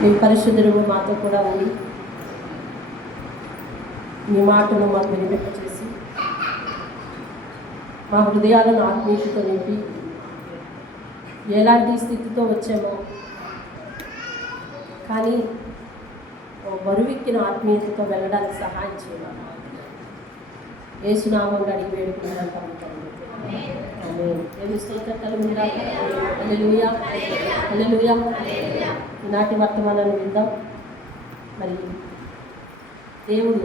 మీ పరిశుద్ధుడు మాతో కూడా ఉండి మీ మాటను మాకు వినిపింపచేసి మా హృదయాలను ఆత్మీయతతో నింపి ఎలాంటి స్థితితో వచ్చామో కానీ బరువెక్కిన ఆత్మీయతతో వెళ్ళడానికి సహాయం చేయాలి. యేసునామంలో అడిగి వేడుకున్నాను. ఈనాటి వర్తమానాన్ని విందాం. మరి దేవుడు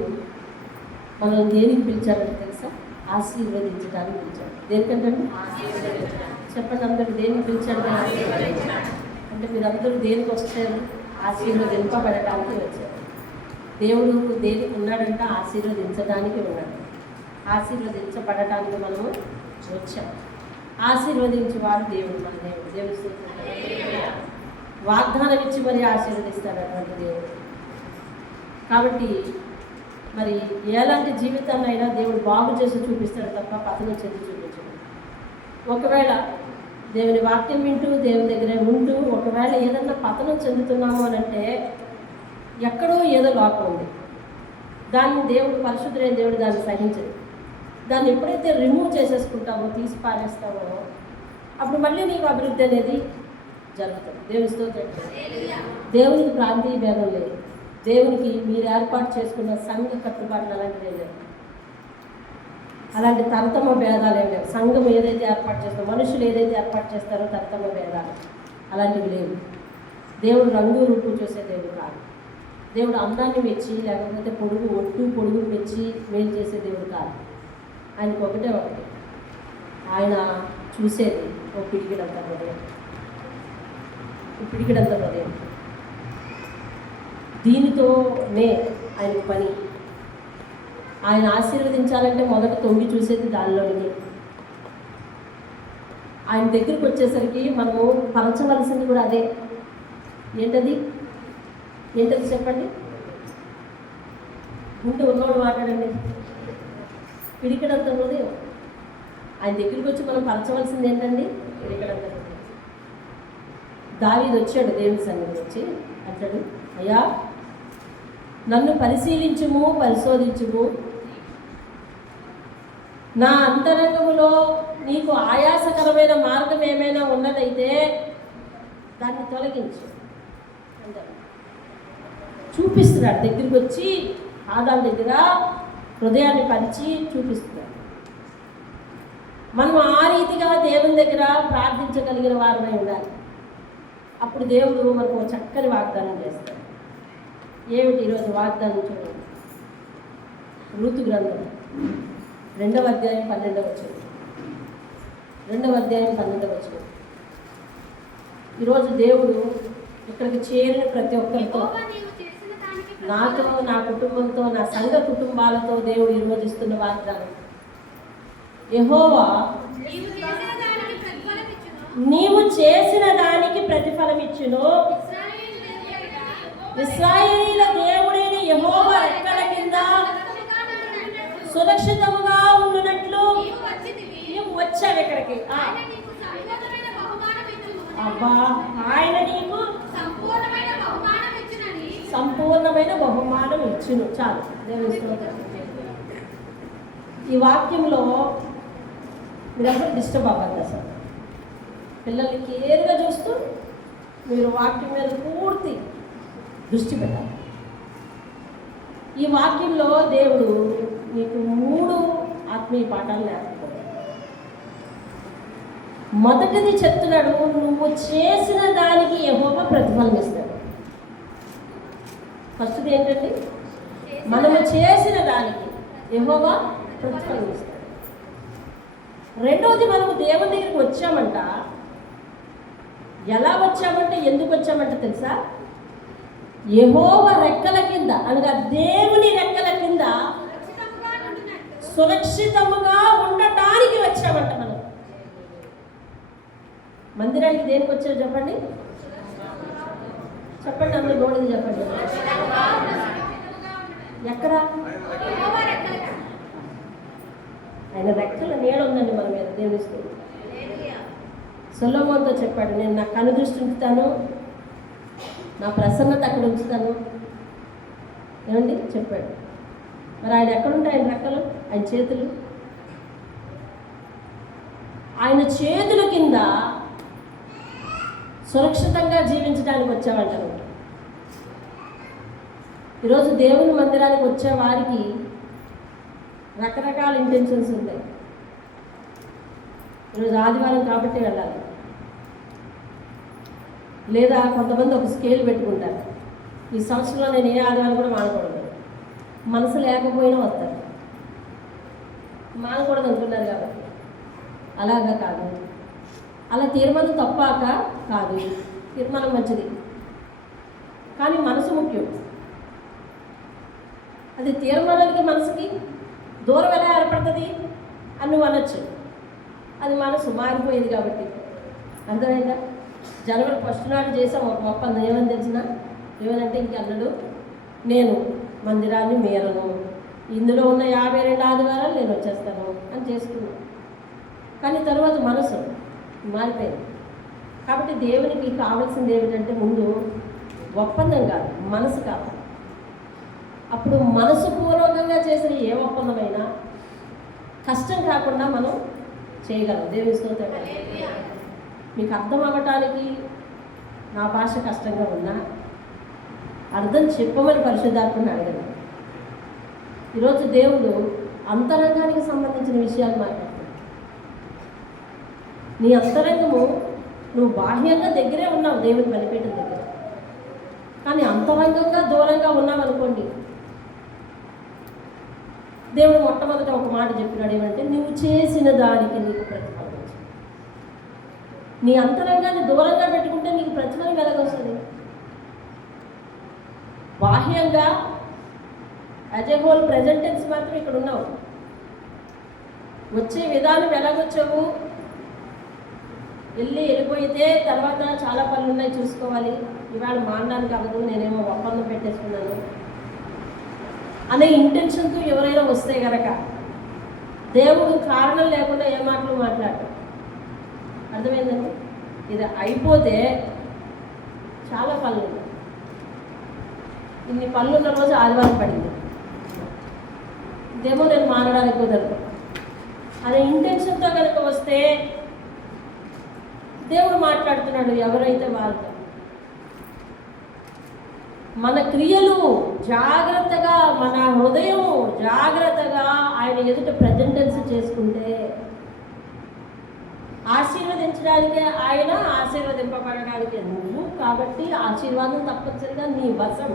మనల్ని దేనికి పిలిచారంటే తెలుసా? ఆశీర్వదించడానికి పిలిచాడు. దేనికంటే చెప్పండి, అందరూ దేనికి పిలిచాడు అంటే మీరందరూ దేనికి వచ్చారు? ఆశీర్వదింపబడటానికి వచ్చారు. దేవుడు దేనికి ఉన్నాడంటే ఆశీర్వదించడానికి ఉన్నాడు. ఆశీర్వదించబడటానికి మనము వచ్చాం. ఆశీర్వదించేవాడు దేవుడు. మన దేవుడు వాగ్దానం ఇచ్చి మరి ఆశీర్వదిస్తాడు అటువంటి దేవుడు. కాబట్టి మరి ఎలాంటి జీవితాన్ని అయినా దేవుడు బాగు చేసి చూపిస్తాడు తప్ప పతనం చేసి చూపించడు. ఒకవేళ దేవుని వాక్యం వింటూ దేవుని దగ్గర ఉంటూ ఒకవేళ ఏదన్నా పతనం చెందుతున్నాము అని అంటే ఎక్కడో ఏదో లోపం ఉంది. దాన్ని దేవుడు పరిశుద్ధుడైన దేవుడు దాన్ని సహించడు. దాన్ని ఎప్పుడైతే రిమూవ్ చేసేసుకుంటామో, తీసి పారేస్తామో, అప్పుడు మళ్ళీ నీకు అభివృద్ధి అనేది జరుగుతుంది. దేవుని స్తోత్రం. దేవునికి ప్రాంతీయ భేదం లేదు. దేవునికి మీరు ఏర్పాటు చేసుకున్న సంఘ కట్టుబాట్లు అలాంటివి లేవు. అలాంటి తరతమ భేదాలు ఏం లేవు. సంఘం ఏదైతే ఏర్పాటు చేస్తారో, మనుషులు ఏదైతే ఏర్పాటు చేస్తారో తరతమ భేదాలు అలాంటివి లేవు. దేవుడు రంగు రూపు చూసే దేవుడు కాదు. దేవుడు అందాన్ని మెచ్చి లేకపోతే పొడుగును మెచ్చి మేలు చేసే దేవుడు కాదు. ఆయనకు ఒకటే ఆయన చూసేది ఓ పిడికిడంత హృదయం. పిడికిడంత హృదయం. దీనితోనే ఆయనకు పని. ఆయన ఆశీర్వదించాలంటే మొదట తొంగి చూసేది దానిలోని. ఆయన దగ్గరికి వచ్చేసరికి మనము పరచవలసింది కూడా అదే. ఏంటది చెప్పండి. ముందు ఉన్నోడు మాట్లాడండి. పిడికిడంత హృదయం. ఆయన దగ్గరికి వచ్చి మనం పరచవలసింది ఏంటండి? పిడికిడంత హృదయం. దావీదు వచ్చాడు దేవుని సన్నిధికి వచ్చి అంటాడు, అయ్యా నన్ను పరిశోధించుము, నా అంతరంగములో నీకు ఆయాసకరమైన మార్గం ఏమైనా ఉన్నదైతే దాన్ని తొలగించు అంటారు. చూపిస్తున్నాడు. దగ్గరికి వచ్చి ఆదాం దగ్గర హృదయాన్ని పరిచి చూపిస్తున్నాడు. మనం ఆ రీతిగా దేవుని దగ్గర ప్రార్థించగలిగిన వారమై ఉండాలి. అప్పుడు దేవుడు మనకు చక్కని వాగ్దానం చేస్తాడు. ఏమిటి ఈరోజు వాగ్దానం? చూడండి. రూతు గ్రంథం 2వ అధ్యాయం 12వ వచనం. 2వ అధ్యాయం 12వ వచనం. ఈరోజు దేవుడు ఇక్కడికి చేరిన ప్రతి ఒక్కరితో, నాతో, నా కుటుంబంతో, నా సంఘ కుటుంబాలతో దేవుడు ఈరోజు ఇస్తున్న వాగ్దానం, యెహోవా నీవు చేసిన దానికి ప్రతిఫలం ఇచ్చును. ఇశ్రాయేలీయుల దేవుడైన యెహోవా రెక్కల కింద సురక్షితముగా ఉండునట్లు నీవు వచ్చావు ఇక్కడికి. అబ్బా, ఆయన నీకు సంపూర్ణమైన బహుమానం ఇచ్చును. చాలు. దేవుని స్తోత్రం. ఈ వాక్యంలో మీరందరూ డిస్టర్బ్ అవ్వద్దు. అసలు పిల్లల్ని కేర్గా చూస్తూ మీరు వాక్యం మీద పూర్తి దృష్టి పెట్టాలి. ఈ వాక్యంలో దేవుడు మీకు 3 ఆత్మీయ పాఠాలు నేర్పుతాడు. మొదటిది చెప్తున్నాడు, నువ్వు చేసిన దానికి యెహోవా ప్రతిఫలం ఇస్తాడు. ఫస్ట్ది ఏంటండి? మనము చేసిన దానికి యెహోవా ప్రతిఫలం ఇస్తాడు. రెండవది, మనము దేవుని దగ్గరికి వచ్చామంట. ఎలా వచ్చామంటే, ఎందుకు వచ్చామంటే తెలుసా? యెహోవా రెక్కల కింద అనగా దేవుని రెక్కల కింద సురక్షితముగా ఉండటానికి వచ్చామంట. మనం మందిరానికి దేనికి వచ్చారు చెప్పండి? చెప్పండి, అందరూ నోడింది చెప్పండి. ఎక్కడ? ఆయన రెక్కల నీడ ఉందండి మన మీద. దేవునిస్తూ సొలొమోనుతో చెప్పాడు, నేను నా కనుదృష్టి ఉంచుతాను, నా ప్రసన్నత అక్కడ ఉంచుతాను. ఏమండి చెప్పాడు. మరి ఆయన ఎక్కడుంటాయి? ఆయన రెక్కలు, ఆయన చేతులు. ఆయన చేతుల కింద సురక్షితంగా జీవించడానికి వచ్చామంటారు. ఈరోజు దేవుని మందిరానికి వచ్చే వారికి రకరకాల ఇంటెన్షన్స్ ఉంటాయి. ఈరోజు ఆదివారం కాబట్టి వెళ్ళాలి, లేదా కొంతమంది ఒక స్కేల్ పెట్టుకుంటారు, ఈ సంవత్సరంలో నేను ఏ ఆదివారం కూడా మానకూడదు. మనసు లేకపోయినా వస్తారు, మానకూడదు అంటున్నారు కాబట్టి. అలాగా కాదు. అలా తీర్మానం తప్పాక కాదు, తీర్మానం మంచిది, కానీ మనసు ముఖ్యం. అది తీర్మానానికి మనసుకి దూరం ఎలా ఏర్పడుతుంది అని నువ్వు అనొచ్చు. అది మనసు మారిపోయేది కాబట్టి. అర్థమైందా? జనవరి 1 నాడు చేసాం ఒక ఒప్పందం. ఏమని తెలిసిన? ఏమనంటే ఇంకెన్నడు నేను మందిరాన్ని మేరను, ఇందులో ఉన్న 52 ఆదివారాలు నేను వచ్చేస్తాను అని చేసుకున్నాను. కానీ తర్వాత మనసు మారిపోయింది. కాబట్టి దేవునికి కావాల్సింది ఏమిటంటే ముందు ఒప్పందం కాదు, మనసు కావాలి. అప్పుడు మనసు పూర్వకంగా చేసిన ఏ ఒప్పందమైనా కష్టం కాకుండా మనం చేయగలం. దేవుని స్తోత్రం. మీకు అర్థం అవ్వటానికి నా భాష కష్టంగా ఉన్నా అర్థం చెప్పమని పరిశుద్ధాత్మని అడగదు. ఈరోజు దేవుడు అంతరంగానికి సంబంధించిన విషయాలు మాట్లాడుతున్నాడు. నీ అంతరంగము, నువ్వు బాహ్యంగా దగ్గరే ఉన్నావు దేవుని బలిపీఠం దగ్గర, కానీ అంతరంగంగా దూరంగా ఉన్నావు అనుకోండి. దేవుడు మొట్టమొదట ఒక మాట చెప్పినాడు, ఏమంటే నువ్వు చేసిన దానికి నీకు ప్రతిఫలం. నీ అంతరంగాన్ని దూరంగా పెట్టుకుంటే నీకు ప్రతిఫలం ఎలాగొస్తుంది? బాహ్యంగా యాజ్ ఏ హోల్ ప్రెజెంటెన్స్ మాత్రం ఇక్కడ ఉన్నావు. వచ్చే విధానం ఎలాగొచ్చావు? వెళ్ళిపోయితే తర్వాత చాలా పనులు ఉన్నాయి చూసుకోవాలి, ఇవాళ మానడానికి అవ్వదు, నేనేమో ఒప్పందం పెట్టేసుకున్నాను అనే ఇంటెన్షన్తో ఎవరైనా వస్తే కనుక దేవుడు కారణం లేకుండా ఏ మాటలు మాట్లాడు. అర్థమైందండి? ఇది అయిపోతే చాలా పనులు ఉన్నాయి. ఇన్ని పనులు ఉన్న రోజు ఆదివారం పడింది, ఇదేమో నేను మానడానికి కుదరదు అనే ఇంటెన్షన్తో కనుక వస్తే దేవుడు మాట్లాడుతున్నాడు ఎవరైతే వాళ్ళతో. మన క్రియలు జాగ్రత్తగా, మన హృదయం జాగ్రత్తగా ఆయన ఎదుట ప్రజెంటెన్స్ చేసుకుంటే ఆశీర్వదించడానికే ఆయన, ఆశీర్వదింపబడడానికే నువ్వు. కాబట్టి ఆశీర్వాదం తప్పనిసరిగా నీ వశం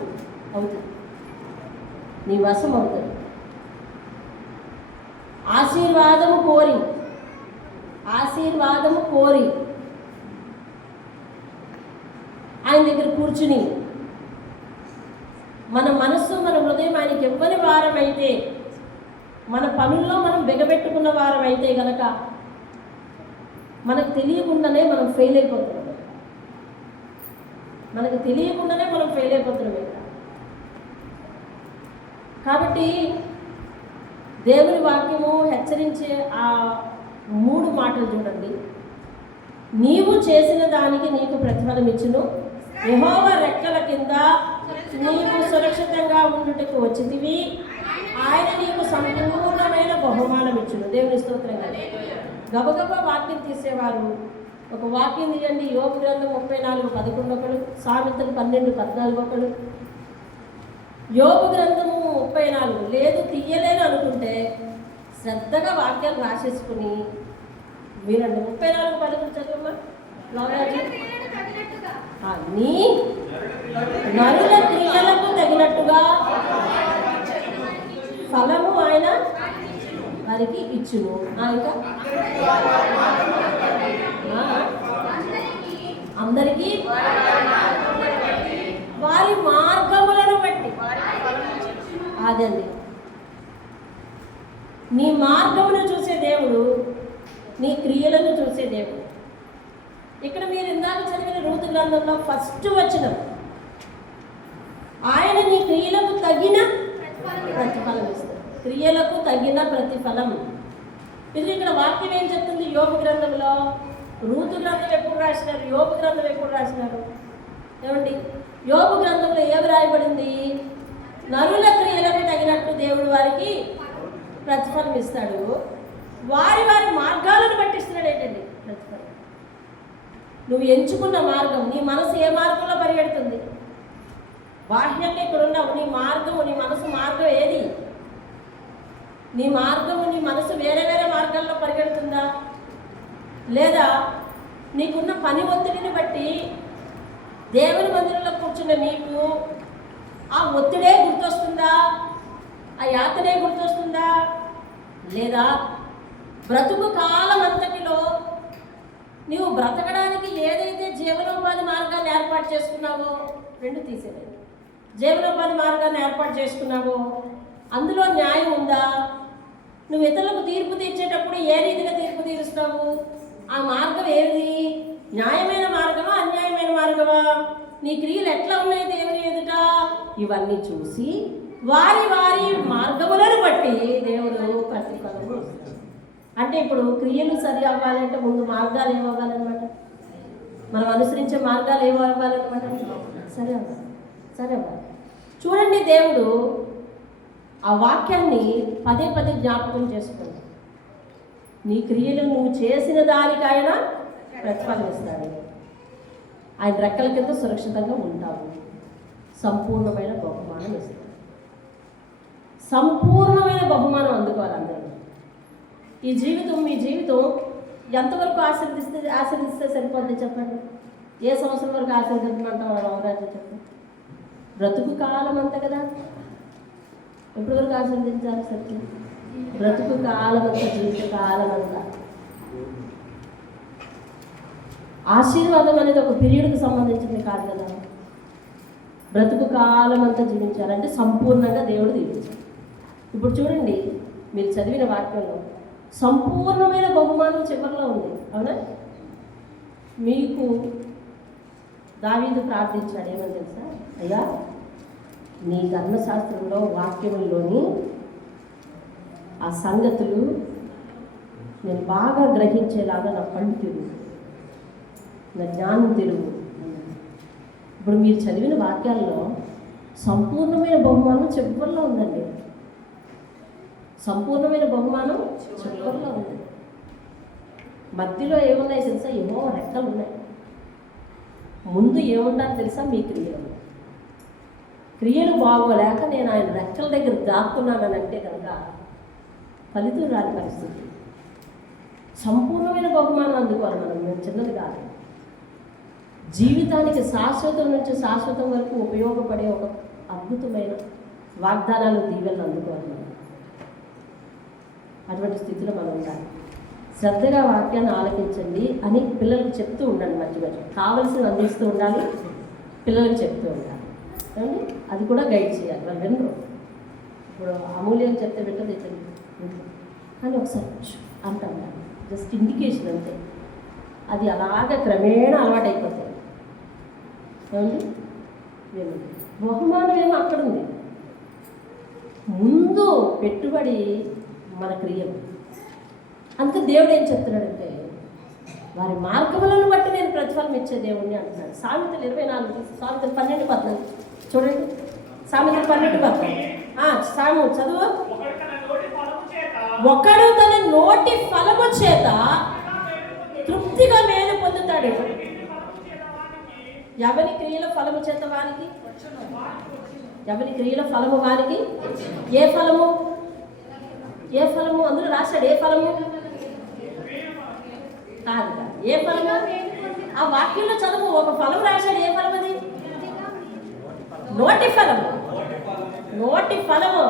అవుతుంది, నీ వశం అవుతుంది. ఆశీర్వాదము కోరి ఆయన దగ్గర కూర్చుని మన మనస్సు, మన హృదయం ఆయనకి ఇవ్వని వారమైతే, మన పనుల్లో మనం బిగబెట్టుకున్న వారమైతే కనుక మనకు తెలియకుండానే మనం ఫెయిల్ అయిపోతున్నాం. కాబట్టి దేవుని వాక్యము హెచ్చరించే ఆ 3 మాటలు చూడండి. నీవు చేసిన దానికి నీకు ప్రతిఫలం ఇచ్చును, యెహోవా రెక్కల కింద నీవు సురక్షితంగా ఉండుటకు వచ్చితివి, ఆయన నీకు సంపూర్ణమైన బహుమానం ఇచ్చును. దేవుని స్తోత్రం. గబగబా వాక్యం తీసేవారు ఒక వాక్యం తీయండి. యోబు గ్రంథం 34:11 ఒకడు, సామెతలు 12:14 ఒకడు. యోబు గ్రంథము 34 లేదు తీయలేను అనుకుంటే శ్రద్ధగా వాక్యాలు రాసేసుకుని వినండి. 34:11 చదువమ్మా. నీ నరుల క్రియలకు తగినట్టుగా ఫలము ఆయన వారికి ఇచ్చును. ఇంకా అందరికీ వారి మార్గములను బట్టి. అదండి, నీ మార్గమును చూసే దేవుడు, నీ క్రియలను చూసే దేవుడు. ఇక్కడ మీరు ఇందాక చదివిన రూతు గ్రంథంలో ఫస్ట్ వచనం, ఆయన నీ క్రియలకు తగిన ప్రతిఫలం ఇస్తాడు. క్రియలకు తగిన ప్రతిఫలం. ఇది ఇక్కడ వాక్యం ఏం చెప్తుంది? యోబు గ్రంథంలో. రూతు గ్రంథం ఎప్పుడు రాసినారు? యోబు గ్రంథం ఎప్పుడు రాసినారు? ఏమండి? యోబు గ్రంథంలో ఏమి రాయబడింది? నరుల క్రియలకు తగినట్టు దేవుడు వారికి ప్రతిఫలం ఇస్తాడు, వారి వారి మార్గాలను పట్టిస్తున్నాడు. ఏంటండి ప్రతిఫలం? నువ్వు ఎంచుకున్న మార్గం, నీ మనసు ఏ మార్గంలో పరిగెడుతుంది? బాహ్యంగా ఇక్కడ ఉన్నావు, నీ మార్గము, నీ మనసు మార్గం ఏది? నీ మార్గము, నీ మనసు వేరే వేరే మార్గాల్లో పరిగెడుతుందా? లేదా నీకున్న పని ఒత్తిడిని బట్టి దేవుని మందిరంలో కూర్చున్న నీకు ఆ ఒత్తిడే గుర్తొస్తుందా? ఆ యాతనే గుర్తొస్తుందా? లేదా బ్రతుకు కాలం అంతటిలో నీవు బ్రతకడానికి ఏదైతే జీవనోపాధి మార్గాన్ని ఏర్పాటు చేసుకున్నావో, రెండు తీసేలేదు, జీవనోపాధి మార్గాన్ని ఏర్పాటు చేసుకున్నావో అందులో న్యాయం ఉందా? నువ్వు ఇతరులకు తీర్పు తీర్చేటప్పుడు ఏ రీతిగా తీర్పు తీరుస్తావు? ఆ మార్గం ఏది? న్యాయమైన మార్గమా, అన్యాయమైన మార్గమా? నీ క్రియలు ఎట్లా ఉన్నాయి దేవుని ఎదుట? ఇవన్నీ చూసి వారి వారి మార్గములను బట్టి దేవుడు ప్రతిఫలము ఇస్తాడు. అంటే ఇప్పుడు క్రియలు సరి అవ్వాలంటే ముందు మార్గాలు ఏమవ్వాలన్నమాట? మనం అనుసరించే మార్గాలు ఏమవ్వాలన్నమాట? సరే అవ్వాలి, సరే అవ్వాలి. చూడండి, దేవుడు ఆ వాక్యాన్ని పదే పదే జ్ఞాపకం చేసుకోండి. నీ క్రియలు నువ్వు చేసిన దానికైనా ప్రతిఫలం ఇస్తాడు. ఆయన రెక్కల కింద సురక్షితంగా ఉంటావు. సంపూర్ణమైన బహుమానం ఇస్తాడు. సంపూర్ణమైన బహుమానం అందుకోవాలి అందరూ. ఈ జీవితం, మీ జీవితం ఎంతవరకు ఆశీర్దిస్తే సరిపోద్ది చెప్పండి? ఏ సంవత్సరం వరకు ఆశీర్దించమంటావు రామరాజు చెప్పండి? బ్రతుకు కాలం అంత కదా. ఎప్పటి వరకు ఆశీర్దించాలి సత్యం? బ్రతుకు కాలం అంతా, జీవిత కాలం అంతా. ఆశీర్వాదం అనేది ఒక పీరియడ్కి సంబంధించింది కాదు కదా. బ్రతుకు కాలం అంతా జీవించాలంటే సంపూర్ణంగా దేవుడు దీవించాలి. ఇప్పుడు చూడండి, మీరు చదివిన వాక్యంలో సంపూర్ణమైన బహుమానం చివరిలో ఉంది, అవునా? మీకు దావీదు ప్రార్థించాడు, ఏమని తెలుసా? అయ్యా, నీ ధర్మశాస్త్రంలో వాక్యముల్లోని ఆ సంగతులు నేను బాగా గ్రహించేలాగా నా కళ్ళు తిరుగు, నా జ్ఞానం తిరుగు. ఇప్పుడు మీరు చదివిన వాక్యాల్లో సంపూర్ణమైన బహుమానం చివరిలో ఉందండి. సంపూర్ణమైన బహుమానం చివరిలో ఉంది. మధ్యలో ఏమున్నాయి తెలుసా? ఏమో రెక్కలు ఉన్నాయి. ముందు ఏముండాలి తెలుసా? మీ క్రియలు బాగోలేక నేను ఆయన రెక్కల దగ్గర దాక్కున్నానని అంటే కనుక ఫలితం రాని పరిస్థితి. సంపూర్ణమైన బహుమానం అందుకోవాలి మనం, మేము చిన్నది కాదు. జీవితానికి శాశ్వతం నుంచి శాశ్వతం వరకు ఉపయోగపడే ఒక అద్భుతమైన వాగ్దానాలు, దీవెనలు అందుకోవాలి మనం. అటువంటి స్థితిలో మనం ఉండాలి. శ్రద్ధగా వాక్యాన్ని ఆలకించండి అని పిల్లలకు చెప్తూ ఉండండి. మధ్య మధ్య కావలసిన అందిస్తూ ఉండాలి, పిల్లలకు చెప్తూ ఉండాలి. ఏమండి? అది కూడా గైడ్ చేయాలి. వాళ్ళు వినరు. ఇప్పుడు అమూల్యం చెప్తే వింటది కానీ ఒకసారి అంటాం, జస్ట్ ఇండికేషన్ అంతే. అది అలాగే క్రమేణా అలవాటు అయిపోతుంది. ఏమండి? బహుమానం ఏమో అక్కడ ఉంది. ముందు పెట్టుబడి మన క్రియలు. అంతే దేవుడు ఏం చెప్తున్నాడంటే, వారి మార్గములను బట్టి నేను ప్రతిఫలం ఇచ్చే దేవుడిని అంటున్నాడు. సామెతలు 24, సామెతలు 12:14 చూడండి. సామెతలు 12:14 సాము చదువు. ఒకడు తన నోటి ఫలము చేత తృప్తిగా మేలు పొందుతాడు. ఎవరి క్రియల ఫలము చేత వారికి? ఎవరి క్రియల ఫలము వారికి? ఏ ఫలము? ఏ ఫలము? అందులో రాశాడు. ఏ ఫలము? కాదు కాదు, ఏ ఫలము? ఆ వాక్యంలో చదువు. ఒక ఫలం రాశాడు. ఏ ఫలం అది? నోటి ఫలము. నోటి ఫలము,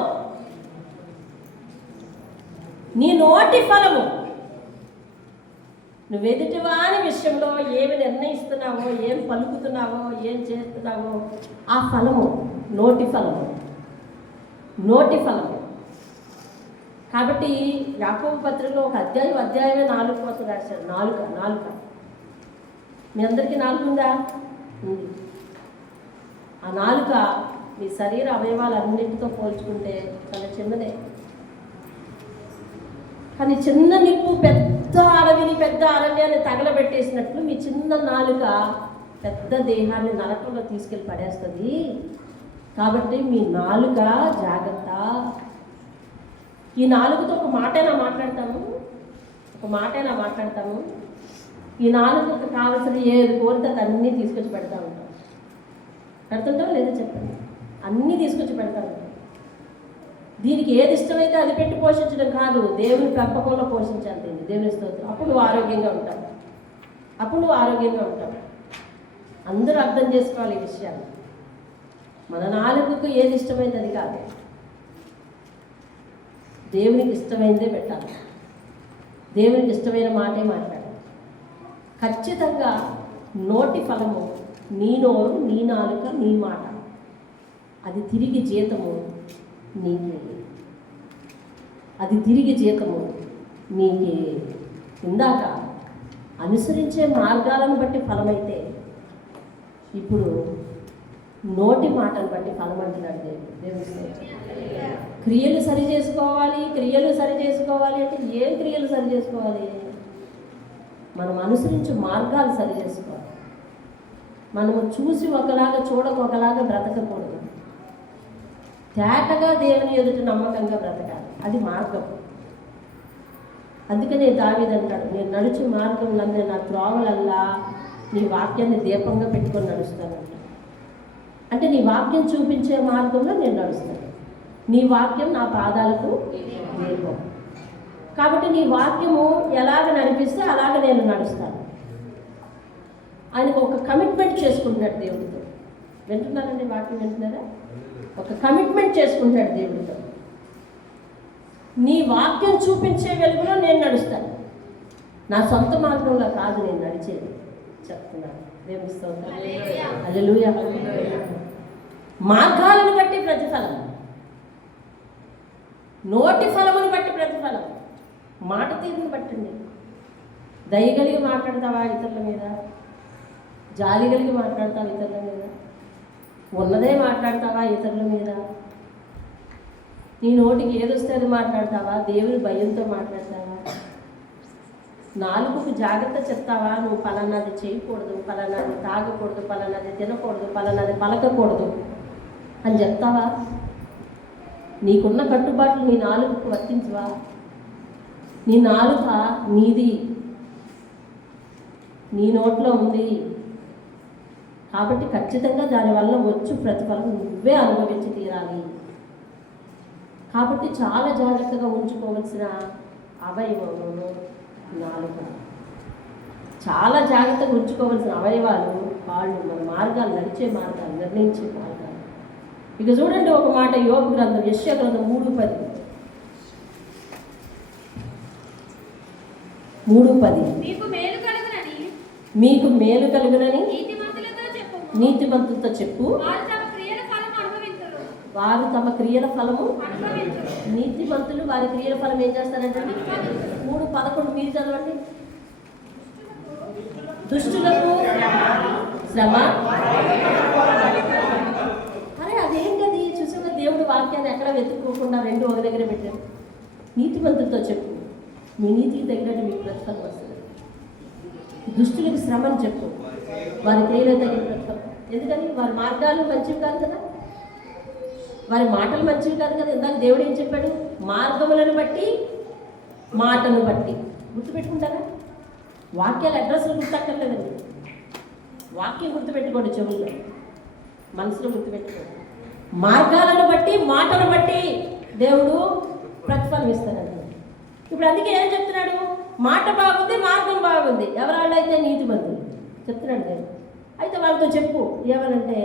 నీ నోటి ఫలము. నువ్వు ఎదుటివాని విషయంలో ఏమి నిర్ణయిస్తున్నావో, ఏం పలుకుతున్నావో, ఏం చేస్తున్నావో ఆ ఫలము నోటి ఫలము. నోటి ఫలము. కాబట్టి యాకోబు పత్రికలో ఒక అధ్యాయమే 4 కోసం రాశాడు. నాలుక. మీ అందరికీ నాలుక ఉందా? ఉంది. ఆ నాలుక మీ శరీర అవయవాలన్నింటితో పోల్చుకుంటే చాలా చిన్నదే. కానీ చిన్న నిప్పు పెద్ద అడవిని, పెద్ద అరణ్యాన్ని తగలబెట్టేసినట్లు మీ చిన్న నాలుక పెద్ద దేహాన్ని నరకంలో తీసుకెళ్ళి పడేస్తుంది. కాబట్టి మీ నాలుక జాగ్రత్త. ఈ నాలుగుతో ఒక మాటైనా మాట్లాడతాము. ఈ నాలుగుకు కావలసిన ఏది కోరితే అన్నీ తీసుకొచ్చి పెడతా ఉంటాం. పెడుతుంటాం లేదా చెప్పండి? అన్నీ తీసుకొచ్చి పెడతా ఉంటాం. దీనికి ఏది ఇష్టమైతే అది పెట్టి పోషించడం కాదు, దేవుని పెంపకంలో పోషించాలి దీన్ని. దేవుని స్తోత్రం. అప్పుడు నువ్వు ఆరోగ్యంగా ఉంటావు. అందరూ అర్థం చేసుకోవాలి ఈ విషయాన్ని. మన నాలుగుకు ఏది ఇష్టమైంది అది కాదు, దేవునికి ఇష్టమైందే పెట్టాలి. దేవునికి ఇష్టమైన మాటే మాట్లాడాలి. ఖచ్చితంగా నోటి ఫలము నీ నోరు, నీ నాలుక, నీ మాట, అది తిరిగి జీతము నీకే. ఇందాక అనుసరించే మార్గాలను బట్టి ఫలమైతే ఇప్పుడు నోటి మాటను బట్టి ఫలం అంటున్నాడు దేవుడు. క్రియలు సరి చేసుకోవాలి అంటే ఏం క్రియలు సరి చేసుకోవాలి? మనం అనుసరించే మార్గాలు సరి చేసుకోవాలి. మనము చూసి ఒకలాగా చూడక ఒకలాగా బ్రతకకూడదు. తేటగా దేవుని ఎదుట నమ్మకంగా బ్రతకాలి. అది మార్గం. అందుకనే దావీదు అంటాడు, నేను నడిచే మార్గంలో నా త్రోవలల్లా నీ వాక్యాన్ని దీపంగా పెట్టుకొని నడుస్తానంట. అంటే నీ వాక్యం చూపించే మార్గంలో నేను నడుస్తాను. నీ వాక్యం నా పాదాలకు దీపం. కాబట్టి నీ వాక్యము ఎలాగ నడిపిస్తే అలాగ నేను నడుస్తాను. ఆయనకు ఒక కమిట్మెంట్ చేసుకుంటున్నాడు దేవుడితో. వింటున్నారండి? వాక్యం వింటున్నారా? ఒక కమిట్మెంట్ చేసుకుంటాడు దేవుడితో. నీ వాక్యం చూపించే వెలుగులో నేను నడుస్తాను, నా సొంత మార్గంలో కాదు నేను నడిచేది చెప్తున్నాను. దేవుని స్తోత్రం. హల్లెలూయా. మార్గాలను బట్టి ప్రతిఫలం, నోటి ఫలమును బట్టి ప్రతిఫలం, మాట తీరుని బట్టండి. దయ కలిగి మాట్లాడతావా ఇతరుల మీద? జాలి కలిగి మాట్లాడతావా ఇతరుల మీద? ఉన్నదే మాట్లాడతావా ఇతరుల మీద? నీ నోటికి ఏదొస్తే అది మాట్లాడతావా? దేవుని భయంతో మాట్లాడతావా? నాలుగుకు జాగ్రత్త చెప్తావా? నువ్వు పలానాది చేయకూడదు, పలానాది తాగకూడదు, పలానాది తినకూడదు, పలానాది పలకకూడదు అని చెప్తావా? నీకున్న కట్టుబాట్లు నీ నాలుగుకు వర్తించవా? నీ నాలుక నీది, నీ నోట్లో ఉంది. కాబట్టి ఖచ్చితంగా దానివల్ల వచ్చు ప్రతిఫలం నువ్వే అనుభవించి తీరాలి. కాబట్టి చాలా జాగ్రత్తగా ఉంచుకోవాల్సిన అవయవములు నాలుక. చాలా జాగ్రత్తగా ఉంచుకోవాల్సిన అవయవాలు కాళ్ళు, మన మార్గాలు, నడిచే మార్గాలు, నిర్ణయించే మార్గాలు. ఇక చూడండి ఒక మాట, యోబు గ్రంథం, యెషయా గ్రంథం 3:10. మీకు మేలు కలుగునని నీతిమంతులతో చెప్పు, వారు తమ క్రియల ఫలము. నీతిమంతులు వారి క్రియల ఫలం ఏం చేస్తారంటే 3:11 మీరు చదవండి. దుష్టులకు శ్రమ. అరే అదేంటది? చూసాక దేవుడు వాక్యాన్ని ఎక్కడ వెతుక్కోకుండా రెండు ఒక దగ్గర పెట్టాడు. నీతిమంతులతో చెప్పు, మీ నీతికి తగినట్టు మీకు ప్రతిఫలం వస్తుంది. దుష్టులకు శ్రమ అని చెప్పు, వారి క్రియలు తగిన ప్రతిఫలం. ఎందుకని? వారి మార్గాలు మంచివి కాదు కదా, వారి మాటలు మంచివి కాదు కదా. ఇందాక దేవుడు ఏం చెప్పాడు? మార్గములను బట్టి, మాటను బట్టి. గుర్తుపెట్టుకుంటారా? వాక్యాల అడ్రస్లు గుర్తక్కర్లేదండి. వాక్యం గుర్తుపెట్టుకోండి, చెవుల్లో, మనసులో గుర్తుపెట్టుకోండి. మార్గాలను బట్టి, మాటను బట్టి దేవుడు ప్రతిఫలం ఇస్తాడండి. ఇప్పుడు అందుకే ఏం చెప్తున్నాడు? మాట బాగుంది, మార్గం బాగుంది, ఎవరాళ్ళైతే నీతిమంతులు చెప్తున్నాడు దేవుడు. అయితే వాళ్ళతో చెప్పు ఏమనంటే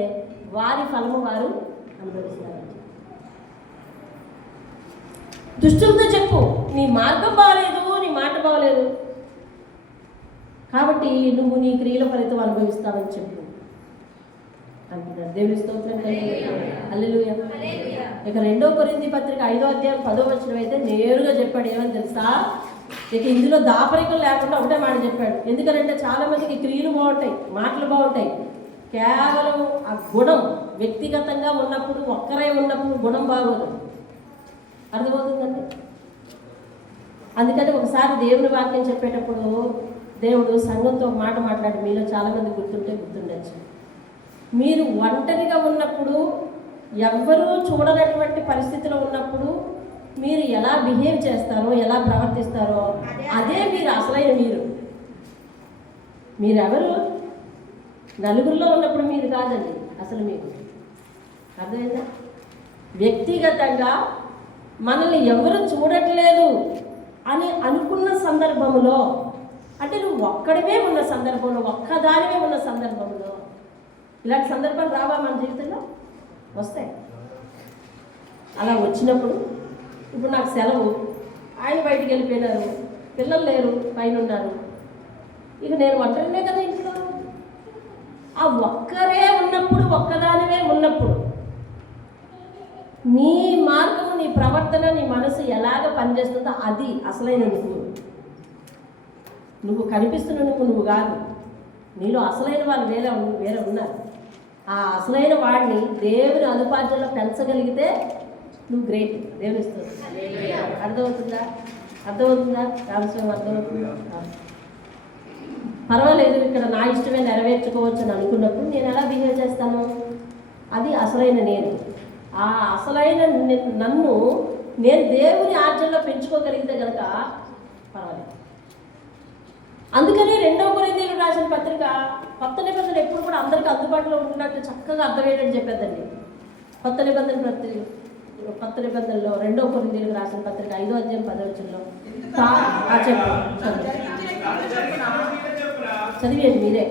వారి ఫలము వారు అనుభవిస్తారు. దుష్టులతో చెప్పు, నీ మార్గం బాగలేదు, నీ మాట బాగలేదు, కాబట్టి నువ్వు నీ క్రియల ఫలితం అనుభవిస్తావని చెప్పు అంటున్నాడు. దేవుని స్తోత్రం. హల్లెలూయా. ఇక 2 కొరింథీ పత్రిక 5వ అధ్యాయం 10వ వచనం అయితే నేరుగా చెప్పాడు. ఏమని తెలుసా? ఇక ఇందులో దాపరికం లేకుండా ఒకటే మాట చెప్పాడు. ఎందుకంటే చాలా మందికి క్రియలు బాగుంటాయి, మాటలు బాగుంటాయి, కేవలం ఆ గుణం వ్యక్తిగతంగా ఉన్నప్పుడు, ఒక్కరే ఉన్నప్పుడు గుణం బాగోదు. అర్థమవుతుందండి? అందుకని ఒకసారి దేవుని వాక్యం చెప్పేటప్పుడు దేవుడు సంఘంతో ఒక మాట మాట్లాడి మీలో చాలామంది గుర్తుండొచ్చు. మీరు ఒంటరిగా ఉన్నప్పుడు, ఎవ్వరూ చూడనటువంటి పరిస్థితిలో ఉన్నప్పుడు మీరు ఎలా బిహేవ్ చేస్తారో, ఎలా ప్రవర్తిస్తారో అదే మీరు అసలైన మీరెవరు? నలుగురిలో ఉన్నప్పుడు మీరు కాదండి అసలు మీరు. అర్థమైందా? వ్యక్తిగతంగా మనల్ని ఎవరు చూడట్లేదు అని అనుకున్న సందర్భంలో, అంటే నువ్వు ఒక్కడివే ఉన్న సందర్భంలో, ఒక్కదానివే ఉన్న సందర్భంలో, ఇలాంటి సందర్భాలు రావా మన జీవితంలో? వస్తాయి. అలా వచ్చినప్పుడు, ఇప్పుడు నాకు సెలవు, ఆయన బయటికి వెళ్ళిపోయినారు, పిల్లలు లేరు, పైన ఉన్నారు, ఇక నేను ఒంటరినే కదా ఇంట్లో. ఆ ఒక్కరే ఉన్నప్పుడు, ఒక్కదానివే ఉన్నప్పుడు నీ మార్గము, నీ ప్రవర్తన, నీ మనసు ఎలాగ పనిచేస్తుందో అది అసలైన నువ్వు కనిపిస్తున్న నువ్వు కాదు. నీలో అసలైన వాళ్ళు వేరే ఉన్నారు. ఆ అసలైన వాడిని దేవుని అనుపాద్యంలో పెంచగలిగితే నువ్వు గ్రేట్. దేవుని ఇస్తుంది. అర్థమవుతుందా? రామస్వామి అర్థమవుతుందా? పర్వాలేదు, ఇక్కడ నా ఇష్టమే నెరవేర్చుకోవచ్చు అని అనుకున్నప్పుడు నేను ఎలా బిహేవ్ చేస్తాను? అది అసలైన నేను. ఆ అసలైన నన్ను నేను దేవుని ఆజ్ఞలో పెంచుకోగలిగితే కనుక పర్వాలేదు. అందుకని 2 కొరింథీయులకు రాసిన పత్రిక కొత్త నిబంధన ఎప్పుడు కూడా అందరికీ అందుబాటులో ఉంటున్నట్టు చక్కగా అర్థమయ్యేటట్టు చెప్పేదండి. కొత్త నిబంధనలో 2 కొరింథీయులకు రాసిన పత్రిక 5వ అధ్యాయం 10వ వచనంలో చదివేయండి మీరే.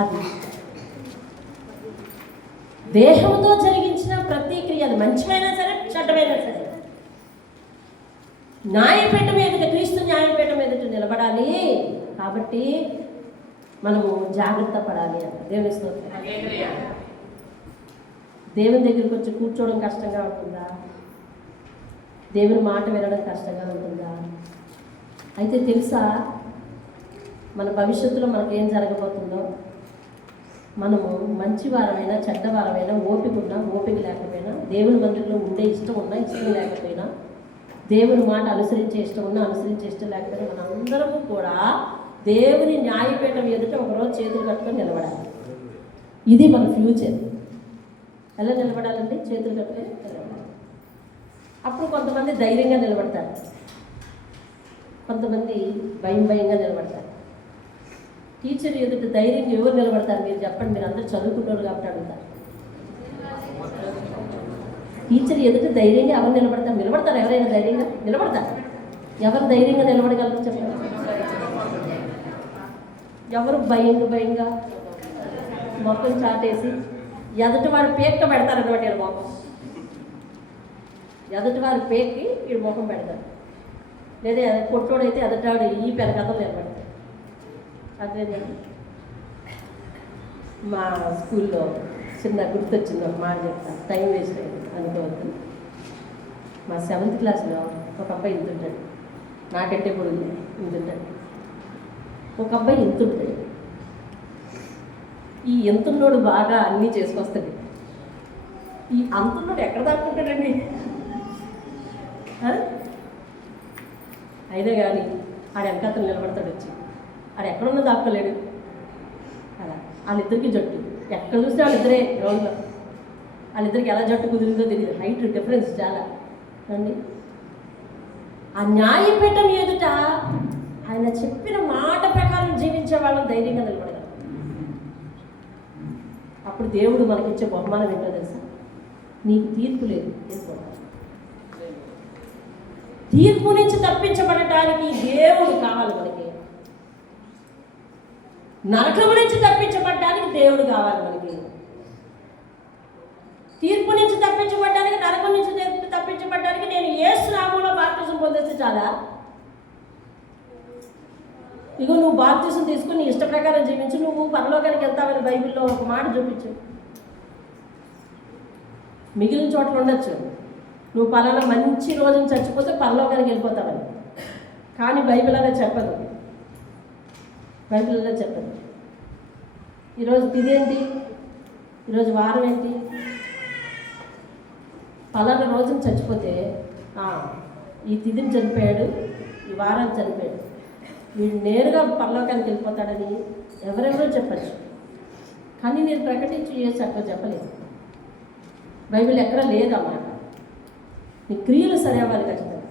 అది దేహంతో జరిగించిన ప్రతి క్రియ, అది మంచివైనా సరే చెడ్డమైనా సరే, న్యాయపీఠం ఎదుట, క్రీస్తు న్యాయపీఠం ఎదుట నిలబడాలి. కాబట్టి మనము జాగ్రత్త పడాలి అంట. దేవుని స్తోత్రం. దేవుని దగ్గరికి వచ్చి కూర్చోవడం కష్టంగా ఉంటుందా? దేవుని మాట వినడం కష్టంగా ఉంటుందా? అయితే తెలుసా, మన భవిష్యత్తులో మనకేం జరగబోతుందో? మనము మంచివారమైనా చెడ్డవారమైనా, ఓపిక ఉన్నా ఓపిక లేకపోయినా, దేవుని మందిరంలో ఉండే ఇష్టం ఉన్నా ఇష్టం లేకపోయినా, దేవుని మాట అనుసరించే ఇష్టం ఉన్నా అనుసరించే ఇష్టం లేకపోయినా, మనందరము కూడా దేవుని న్యాయపీఠం ఎదుట ఒకరోజు చేతులు కట్టుకొని నిలబడాలి. ఇది మన ఫ్యూచర్. ఎలా నిలబడాలండి? చేతులు కట్టుకొని నిలబడాలి. అప్పుడు కొంతమంది ధైర్యంగా నిలబడతారు, కొంతమంది భయంగా నిలబడతారు. టీచర్ ఎదుట ధైర్యంగా ఎవరు నిలబడతారు? మీరు చెప్పండి. మీరు అందరూ చదువుకుంటారు కాబట్టి అడుగుతారు. టీచర్ ఎదుట ధైర్యంగా ఎవరు నిలబడతారు? ఎవరైనా ధైర్యంగా నిలబడతారు? ఎవరు ధైర్యంగా నిలబడగలరు చెప్పండి? ఎవరు భయంగా మొత్తం చాటేసి ఎదుటి వారి పేక్క పెడతారు అనమాట. వీళ్ళ మొఖం ఎదుటి వారి పేక్కి వీడు ముఖం పెడతారు. లేదా కొట్టోడైతే ఎదుటాడు ఈ పెరగతం నిలబడతారు. అదే మా స్కూల్లో చిన్న గుర్తొచ్చింది ఒక మాట చెప్తాను, టైం వేస్ట్ అయింది అనుకోవద్దు. మా 7th క్లాస్లో ఒక అబ్బాయి ఇంతుంటాడు, నాకంటే కూడా ఇంతుంటాడు. ఒక అబ్బాయి ఇంతుంటాడు. ఈ ఎంతున్నోడు బాగా అన్నీ చేసుకొస్తాడు. ఈ అంతున్నోడు ఎక్కడ దాక్కుంటాడండి? అయినా కానీ ఆడ వెనకాతలు నిలబడతాడు వచ్చి. ఆడ ఎక్కడున్నా దాక్కోలేడు. అలా వాళ్ళిద్దరికి జట్టు ఎక్కడ చూస్తే వాళ్ళిద్దరే గ్రౌండ్లో. వాళ్ళిద్దరికి ఎలా జట్టు కుదిరిందో తెలియదు. హైట్ డిఫరెన్స్ చాలా అండి. ఆ న్యాయపీఠం ఎదుట ఆయన చెప్పిన మాట ప్రకారం జీవించే వాళ్ళని ధైర్యంగా నిలబడగలరు. అప్పుడు దేవుడు మనకిచ్చే బహుమానం ఏంటో తెలుసా? నీకు తీర్పు లేదు. తీర్పు నుంచి తప్పించబడటానికి దేవుడు కావాలి మనకి. నరకము నుంచి తప్పించబడటానికి దేవుడు కావాలి మనకి. తీర్పు నుంచి తప్పించబడటానికి, నరకం నుంచి తప్పించబడటానికి నేను యేసు నామములో బాప్తిసం పొందేస్తే చాలా. ఇగో నువ్వు బాప్తిసం తీసుకుని నీ ఇష్ట ప్రకారం జీవించు, నువ్వు పరలోకానికి వెళ్తావని బైబిల్లో ఒక మాట చూపించు. మిగిలిన చోట్ల ఉండొచ్చు, నువ్వు పలానా మంచి రోజున చచ్చిపోతే పరలోకానికి వెళ్ళిపోతావని. కానీ బైబిల్ అలా చెప్పదు. బైబిల్ అలా చెప్పదు. ఈరోజు ఇదేంటి? ఈరోజు వారం ఏంటి? పలానా రోజున చచ్చిపోతే ఈ తిథిని చనిపోయాడు, ఈ వారాన్ని చనిపోయాడు, వీడు నేరుగా పరలోకానికి వెళ్ళిపోతాడని ఎవరెవరో చెప్పచ్చు. కానీ నేను ప్రకటించి చేసి అట్లా చెప్పలేదు. బైబిల్ ఎక్కడ లేదన్నమాట. నీ క్రియలు సరి అవ్వాలి ఖచ్చితంగా.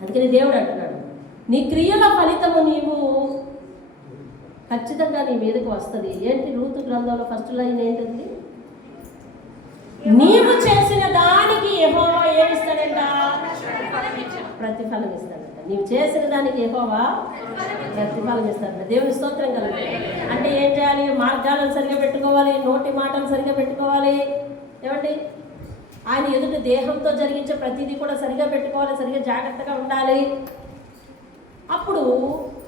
అందుకని దేవుడు అంటున్నాడు, నీ క్రియల ఫలితము నీవు ఖచ్చితంగా నీ మీదకి వస్తుంది. ఏంటి? రూతు గ్రంథంలో ఫస్ట్ లైన్ ఏంటండి? నీవు చేసిన దానికి యెహోవా ఏమిస్తాడంట? ప్రతిఫలం ఇస్తాడంట. నీవు చేసిన దానికి యెహోవా ప్రతిఫలం ఇస్తాడంట. దేవుని స్తోత్రం కలగాలి. అంటే ఏం చేయాలి? మార్గాలను సరిగా పెట్టుకోవాలి, నోటి మాటలు సరిగా పెట్టుకోవాలి. ఏమండి? ఆయన ఎదుటి దేహంతో జరిగించే ప్రతిదీ కూడా సరిగా పెట్టుకోవాలి, సరిగా జాగ్రత్తగా ఉండాలి. అప్పుడు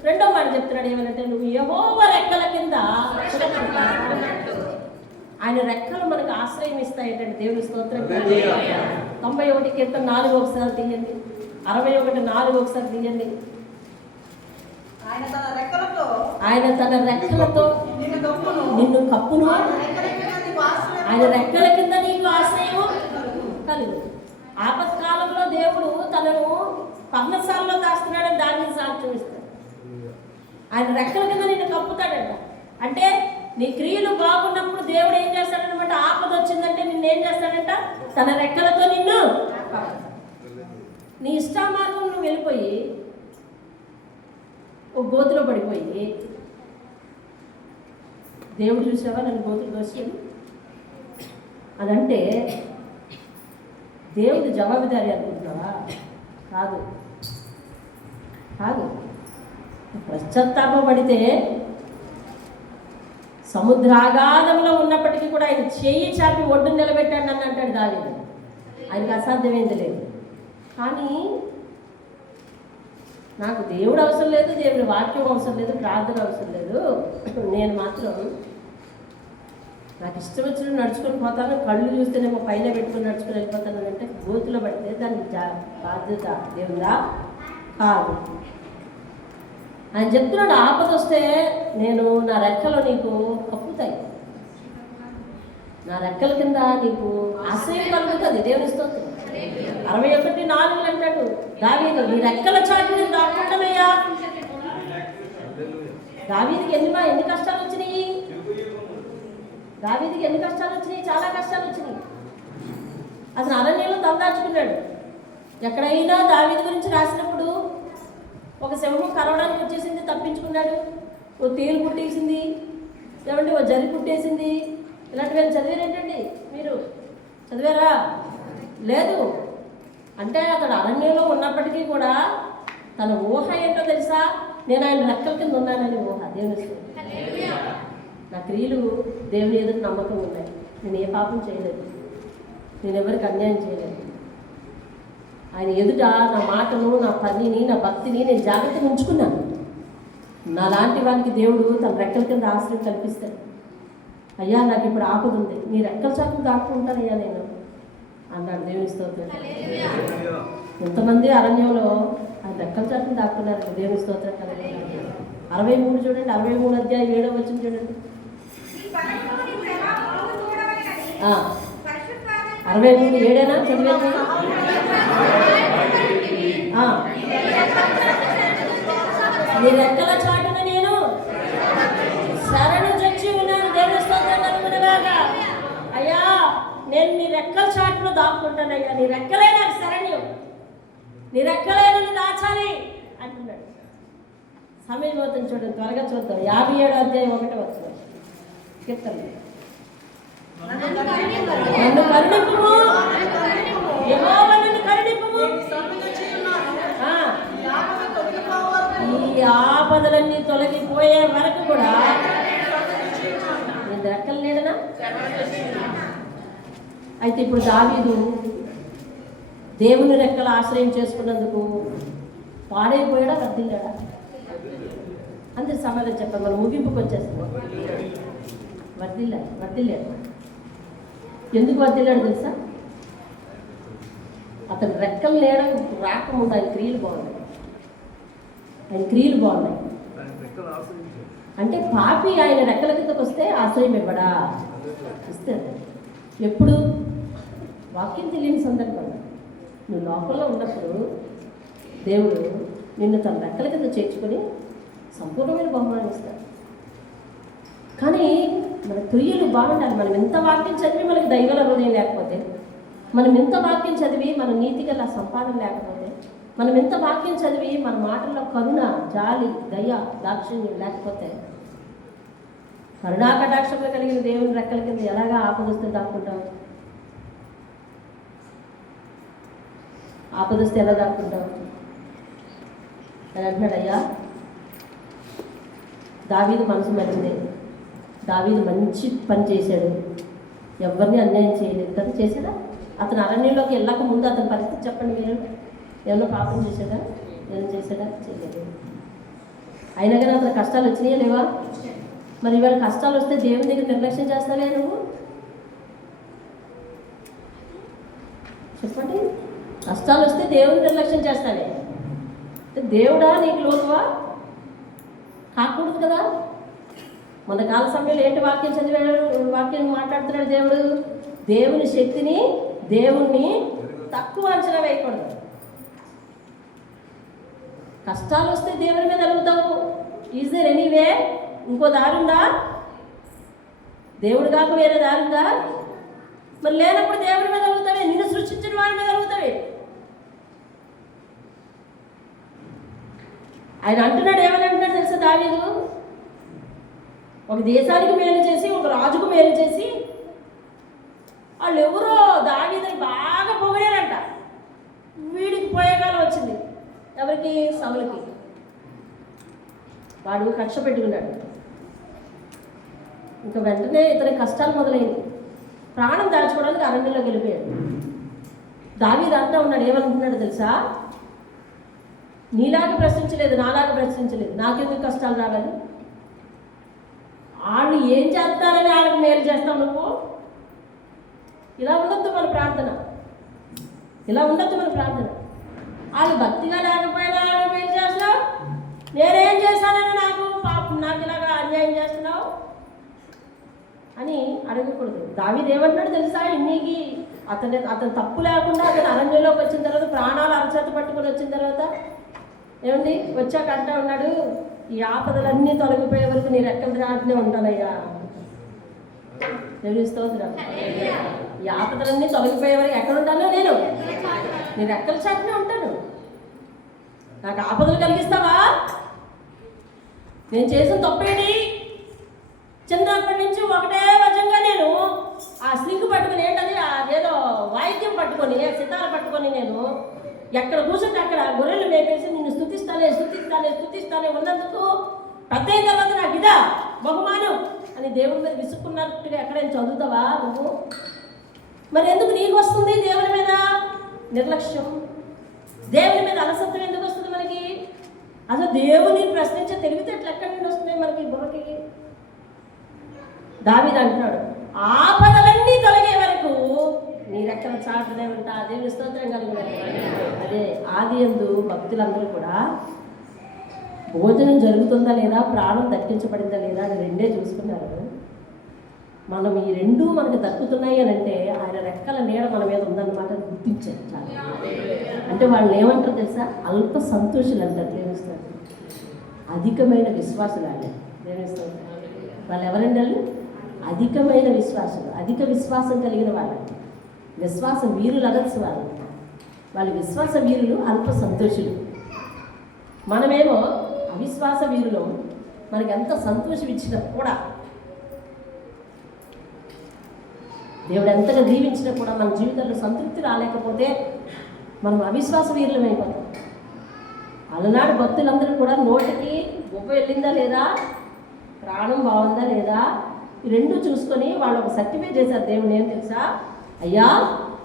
రెండో మాట చెప్తున్నాడు ఏమనంటే, నువ్వు యెహోవా రెక్కల కింద, ఆయన రెక్కలు మనకు ఆశ్రయం ఇస్తాయంటే దేవుని స్తోత్రం. 91 కీర్తన 4 ఒకసారి తీయండి, 61:4 ఒకసారి తీయండి. ఆయన తన రెక్కలతో నిన్ను కప్పును, ఆయన రెక్కల కింద నీకు ఆశ్రయం కలుగు. ఆపత్కాలంలో దేవుడు తనను పర్ణశాలలో దాస్తున్నాడని దాన్ని సాక్ష్యం ఇస్తాడు. ఆయన రెక్కల కింద నిన్ను కప్పుతాడంట. అంటే నీ క్రియలు బాగున్నప్పుడు దేవుడు ఏం చేస్తాడనమాట? ఆపద వచ్చిందంటే నిన్ను ఏం చేస్తాడంట? తన రెక్కలతో నిన్ను. నీ ఇష్టామార్గం నువ్వు వెళ్ళిపోయి ఒక గోతులో పడిపోయి, దేవుడు చూసావా నన్ను గోతులు దోషాడు అదంటే దేవుడు జవాబుదారి అనుకుంటున్నావా? కాదు కాదు. పశ్చాత్తాపడితే సముద్రాగాధంలో ఉన్నప్పటికీ కూడా ఆయన చెయ్యి చాపి ఒడ్డు నిలబెట్టాడు అని అంటాడు దావీదు. ఆయనకు అసాధ్యమైంది లేదు. కానీ నాకు దేవుడు అవసరం లేదు, దేవుడి వాక్యం అవసరం లేదు, ప్రార్థన అవసరం లేదు. నేను మాత్రం నాకు ఇష్టం వచ్చినట్టు నడుచుకొని పోతాను. కళ్ళు చూస్తేనేమో పైన పెట్టుకుని నడుచుకొని వెళ్ళిపోతాను అంటే గోతులో పడితే దానికి బాధ్యత దేవుడా కాదు. ఆయన చెప్తున్నాడు, ఆపద వస్తే నేను నా రెక్కలు నీకు కప్పుతాయి, నా రెక్కల కింద నీకు ఆశ్రయం కలుగుతుంది. దేవుని స్తోత్రం. 61:4 అంటాడు దావీదు, నీ రెక్కల చాటు నేను దాక్కుంటానయ్యా. దావీదుకి ఎన్ని కష్టాలు వచ్చినాయి? దావీదుకి ఎన్ని కష్టాలు వచ్చినాయి? చాలా కష్టాలు వచ్చినాయి. అసలు అరణ్యంలో తలదాచుకున్నాడు. ఎక్కడైనా దావీదు గురించి రాసినప్పుడు ఒక సింహం కరవడానికి వచ్చేసింది, తప్పించుకున్నాడు. ఓ తేలు పుట్టేసింది, ఏమంటే ఓ జరి పుట్టేసింది. ఇలాంటివి చదివారేంటండి? మీరు చదివారా? లేదు. అంటే అతడు అరణ్యంలో ఉన్నప్పటికీ కూడా తన ఊహ ఏంటో తెలుసా? నేను ఆయన రెక్కల కింద ఉన్నానని ఊహ. దేవుని నా క్రియలు దేవుని ఎదురు నమ్మకం ఉన్నాయి. నేను ఏ పాపం చేయలేదు, నేను ఎవరికి అన్యాయం చేయలేదు. ఆయన ఎదుట నా మాటను, నా పనిని, నా భక్తిని నేను జాగ్రత్తగా ఉంచుకున్నాను. నా లాంటి వానికి దేవుడు తన రెక్కల కింద ఆశ్రయం కల్పిస్తాడు. అయ్యా నాకు ఇప్పుడు ఆపద ఉంది, నీ రెక్కల చాటును దాక్కుంటానయ్యా నేను అన్నాడు. దేవుని స్తోత్రం. ఎంతమంది అరణ్యంలో ఆయన రెక్కల చాటును దాక్కున్నారు. దేవుని స్తోత్రం కలగాలి. 63 చూడండి, 63 అధ్యాయం 7వ వచనం చూడండి. 63:7 చదివేది. నీ రెక్కల చాటున నేను శరణు చచ్చి ఉన్నాను. దేవుని స్తోత్రం కలుగునుగాక. అయ్యా నేను నీ రెక్కల చాటును దాక్కుంటానయ్యా, నీ రెక్కలే నాకు శరణ్యం, నీ రెక్కలే నన్ను దాచాలి అంటున్నాడు. సమయం అవుతుంది చూడండి, త్వరగా చూద్దాం. 57 అధ్యాయం 1వ వచనం కీర్తన. నన్ను కరుణింపుము, యెహోవా నన్ను కరుణింపుము. ఈ ఆపదలన్నీ తొలగిపోయే వరకు కూడా నేను రెక్కలు లేడనా? అయితే ఇప్పుడు దావీదు దేవుని రెక్కల ఆశ్రయం చేసుకున్నందుకు పాడైపోయాడా, వర్ధిల్లాడా? అందరి సమాధానం చెప్పాలి. మనం ముగింపుకి వచ్చేస్తాం. వర్ధిల్లాడు. ఎందుకు వర్ధిల్లాడు తెలుసా? అతను రెక్కలు లేడం రాకముందు ఆయన క్రియలు బాగున్నాయి. అంటే పాపి ఆయన రెక్కల కిందకు వస్తే ఆశ్రయం ఇవ్వడా? ఇస్తాడు. ఎప్పుడు? వాక్యం తెలియని సందర్భంలో. నువ్వు లోపల ఉన్నప్పుడు దేవుడు నిన్ను తన రెక్కల కింద చేర్చుకొని సంపూర్ణమైన బహుమానం ఇస్తాడు. కానీ మన క్రియలు బాగుండాలి. మనం ఎంత వాక్యం చదివి మనకి దైవల హృదయం లేకపోతే, మనం ఎంత వాక్యం చదివి మన నీతి గల సంపాదన లేకపోతే, మనం ఎంత వాక్యం చదివి మన మాటల్లో కరుణ, జాలి, దయ, దాక్షిణ్యం లేకపోతే, కరుణా కటాక్షములు కలిగిన దేవుని రెక్కల కింద ఎలాగా ఆపదొస్తే దాక్కుంటాం? ఆపదొస్తే ఎలా దాక్కుంటాం? అని అంటున్నాడు, అయ్యా దావీదు మనసు మంచిదే, దావీదు మంచి పని చేశాడు, ఎవరిని అన్యాయం చేయలేదు కదా. చేశాడా? అతను అరణ్యంలోకి వెళ్ళక ముందు అతని పరిస్థితి చెప్పండి. మీరు ఏమన్నా పాపం చేశాడా? ఏమైనా చేశాడా? చేయలేదు. అయినా కానీ అతను కష్టాలు వచ్చినాయా లేవా? మరి ఇవాళ కష్టాలు వస్తే దేవుని దగ్గర నిర్లక్ష్యం చేస్తావే నువ్వు? చెప్పండి. కష్టాలు వస్తే దేవుని నిర్లక్ష్యం చేస్తావే? దేవుడా నీకు లోనువా? కాకూడదు కదా. మన కాల సమయంలో ఏంటి వాక్యం చదివాడు, వాక్యం మాట్లాడుతున్నాడు దేవుడు? దేవుని శక్తిని, దేవుణ్ణి తక్కువ అంచనా వేయకూడదు. కష్టాలు వస్తే దేవుని మీద అడుగుతావు. Is there any way? ఇంకో దారి ఉందా? దేవుడు కాక వేరే దారి ఉందా? మరి లేనప్పుడు దేవుడి మీద అడుగుతావే, నిన్ను సృష్టించిన వారి మీద అడుగుతావే. ఆయన అంటున్నాడు, ఏమని అంటున్నాడు తెలుసా దావీదు? ఒక దేశానికి మేలు చేసి, ఒక రాజుకు మేలు చేసి, వాళ్ళు ఎవరో దావీదుని బాగా పొగిడారంట. వీడికి పోయేకాలం వచ్చింది. ఎవరికి? సౌలుకి. వాడు కక్ష పెట్టుకున్నాడు. ఇంకా వెంటనే ఇతని కష్టాలు మొదలైంది. ప్రాణం దాచుకోవడానికి అరణ్యంలోకి వెళ్ళిపోయాడు. దావీదు అంటూ ఉన్నాడు, ఏమనుకుంటున్నాడు తెలుసా? నీలాగా ప్రశ్నించలేదు, నాలాగా ప్రశ్నించలేదు, నాకెందుకు కష్టాలు రావాలి? వాళ్ళు ఏం చేస్తారని వాళ్ళకి మేలు చేస్తావు నువ్వు? ఇలా ఉండొద్దు మన ప్రార్థన, ఇలా ఉండొద్దు మన ప్రార్థన. వాళ్ళు భక్తిగా లేకపోయినా వాళ్ళకి మేలు చేస్తున్నావు, నేనేం చేశానని నాకు ఇలాగా అన్యాయం చేస్తున్నావు అని అడగకూడదు. దావీదు ఏమంటున్నాడు తెలుసా? ఇన్నికి అతను తప్పు లేకుండా అతను అరణ్యంలోకి వచ్చిన తర్వాత, ప్రాణాలు అరచేత పట్టుకొని వచ్చిన తర్వాత ఏమండి వచ్చాక అంటా ఉన్నాడు, ఈ ఆపదలన్నీ తొలగిపోయే వరకు నీ రెక్కల చాటునే ఉంటానయ్యా. తెలుస్తోందిరా? ఈ ఆపదలన్నీ తొలగిపోయే వరకు ఎక్కడ ఉంటానో నేను నీ రెక్కల చాటునే ఉంటాను. నాకు ఆపదలు కలిగిస్తావా? నేను చేసిన తప్పేంటి? చిన్నప్పటి నుంచి ఒకటే వజంగా నేను ఆ స్లింగ్ పట్టుకొని, ఏంటది అదేదో వాయిద్యం పట్టుకొని, సితార పట్టుకొని, నేను ఎక్కడ కూర్చుంటే అక్కడ గొర్రెలు మేపేసి నిన్ను స్తుతిస్తానే ఉన్నందుకు పెద్ద అయిన తర్వాత నాకు ఇదా బహుమానం అని దేవుడి మీద విసుక్కున్నట్టుగా ఎక్కడైనా చదువుతావా నువ్వు? మరి ఎందుకు నీకు వస్తుంది దేవుని మీద నిర్లక్ష్యం? దేవుని మీద అలసత్వం ఎందుకు వస్తుంది మనకి? అసలు దేవుని ప్రశ్నించే తెలివితేటలు ఎక్కడి నుండి వస్తున్నాయి మనకి బుర్రకి? దావీదు అంటున్నాడు, ఆపదలన్నీ తొలగే వరకు నీ రెక్కల చాటునే ఉంటా. దేవుని స్తోత్రం కలిగినాడు. అదే ఆది యందు భక్తులందరూ కూడా భోజనం జరుగుతుందా లేదా, ప్రాణం దక్కించబడిందా లేదా అని రెండే చూసుకున్నారు. మనం ఈ రెండూ మనకు దక్కుతున్నాయి అని అంటే ఆయన రెక్కల నీడ మన మీద ఉందన్నమాట గుర్తించారు. చాలా అంటే వాళ్ళు ఏమంటారు తెలుసా? అల్ప సంతోషులు అంటారు. దేవుస్తారు అధికమైన విశ్వాసులు ఆయన. దేవుస్తారు వాళ్ళు ఎవరండి? వాళ్ళు అధికమైన విశ్వాసులు, అధిక విశ్వాసం కలిగిన వాళ్ళు, విశ్వాస వీరులు అనొచ్చు వాళ్ళు. వాళ్ళు విశ్వాస వీరులు, అల్ప సంతోషులు. మనమేమో అవిశ్వాస వీరులు. మనకి ఎంత సంతోషం ఇచ్చినా కూడా, దేవుడు ఎంతగా దీవించినా కూడా మన జీవితంలో సంతృప్తి రాలేకపోతే మనం అవిశ్వాస వీరులం అయిపోతాం. అలనాడు భక్తులందరూ కూడా నోటికి ఉప్పు వెళ్ళిందా లేదా, ప్రాణం బాగుందా లేదా, ఈ రెండు చూసుకొని వాళ్ళు ఒక సర్టిఫికేట్ చేశారు దేవుడు. ఏం తెలుసా? అయ్యా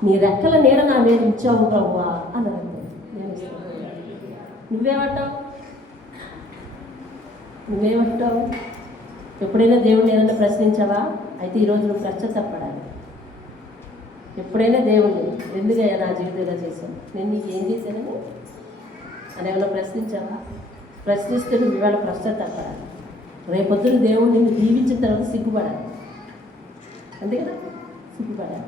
నీ రెక్కల నీడ నా మీద ఇచ్చావు ప్రభువా అన్నారు. నువ్వేమంటావు? ఎప్పుడైనా దేవుడిని ఏదైనా ప్రశ్నించావా? అయితే ఈరోజు నువ్వు పశ్చాత్తాపడాలి. ఎప్పుడైనా దేవుడిని ఎందుకయ్యా నా జీవితంలో చేశాను, నేను నీకు ఏం చేశానని అని ఏమైనా ప్రశ్నించావా? ప్రశ్నిస్తే నువ్వు ఇవాళ పశ్చాత్తాపడాలి. రేపొద్దున దేవుడు నిన్ను దీవించిన తర్వాత సిగ్గుపడాలి. అంతే కదా, సిగ్గుపడాలి.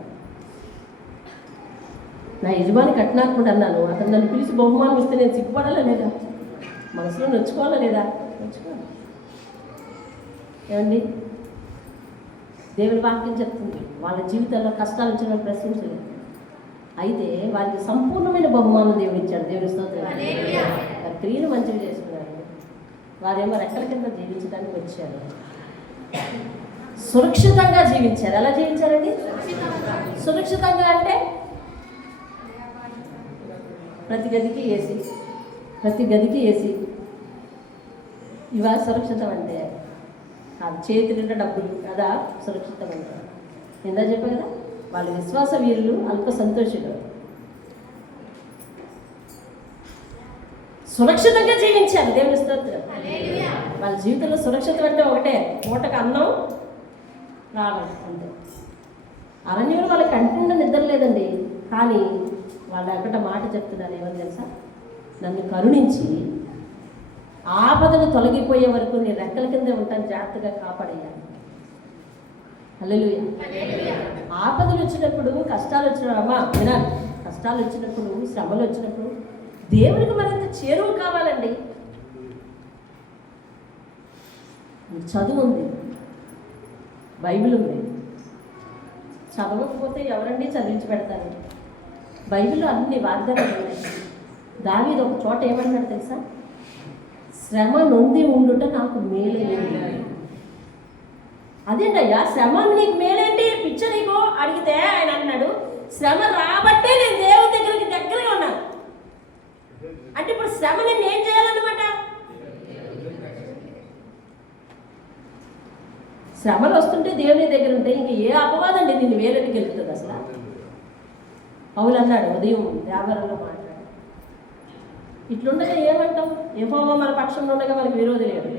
నా యజమాని కట్టినాకుండా అన్నాను, అతను నన్ను పిలిచి బహుమానం ఇస్తే నేను సిగ్గుపడాలా లేదా? మనసులో నొచ్చుకోవాలా లేదా? నొచ్చుకోవాలి. ఏమండి, దేవుని వాక్యం చెప్తుంది, వాళ్ళ జీవితాల్లో కష్టాలు వచ్చిన ప్రశ్నించలేదు, అయితే వారికి సంపూర్ణమైన బహుమానం దేవుడు ఇచ్చాడు. దేవుని స్తోత్రం. వారి క్రియలు మంచిగా చేసుకున్నారు. వారేమో రెక్కల కింద జీవించడానికి వచ్చారు. సురక్షితంగా జీవించారు. ఎలా జీవించారండి? సురక్షితంగా అంటే ప్రతి గదికి ఏసీ. ఇవాళ సురక్షితం అంటే అది చేతి నిండా డబ్బులు కదా సురక్షితం అంటే. ఇందా చెప్పా కదా, వాళ్ళ విశ్వాస వీరులు అల్ప సంతోషులు. సురక్షితంగా జీవించారు. దేవుని స్తోత్రం. వాళ్ళ జీవితంలో సురక్షితం అంటే ఒకటే, పూటకు అన్నం రావడం అంతే. అరణ్యంలో వాళ్ళ కంటిన్యూ నిద్ర లేదండి, కానీ వాళ్ళ అక్కడ మాట చెప్తున్నారు. ఏమని తెలుసా? నన్ను కరుణించి ఆపదలు తొలగిపోయే వరకు నీ రెక్కల కిందే ఉంటాను, జాగ్రత్తగా కాపాడేయాలి. హల్లెలూయా. ఆపదలు వచ్చినప్పుడు, కష్టాలు వచ్చినప్పుడు, అమ్మా వినాలి, కష్టాలు వచ్చినప్పుడు, శ్రమలు వచ్చినప్పుడు దేవునికి మరింత చేరువు కావాలండి. చదువు ఉంది, బైబిల్ ఉంది, చదవకపోతే ఎవరండి చదివించి పెడతారు? బైబిల్లో అన్ని వాగ్దానాలు ఉన్నాయి. దావీదు ఒక చోట ఏమన్నాడు తెలుసా? శ్రమ నొంది ఉండుట నాకు మేలైంది. అదేంటయ్యా శ్రమ నీకు మేలేంటి, పిచ్చ నీకు అడిగితే ఆయన అన్నాడు, శ్రమ రాబట్టే నేను దేవుని దగ్గరగా ఉన్నాను. అంటే ఇప్పుడు శ్రమ నేను ఏం చేయాలన్నమాట? శ్రమలు వస్తుంటే దేవుని దగ్గర ఉంటే ఇంక ఏ అపవాదండి నిన్ను వేరేటికి వెళ్తుంది అసలు. పౌలు అన్నాడు ఉదయం దేవరంలో మాట్లాడు, ఇట్లుండగా ఏమంటాం? యెహోవా మన పక్షంలో ఉండగా మనకు విరోధి లేడు.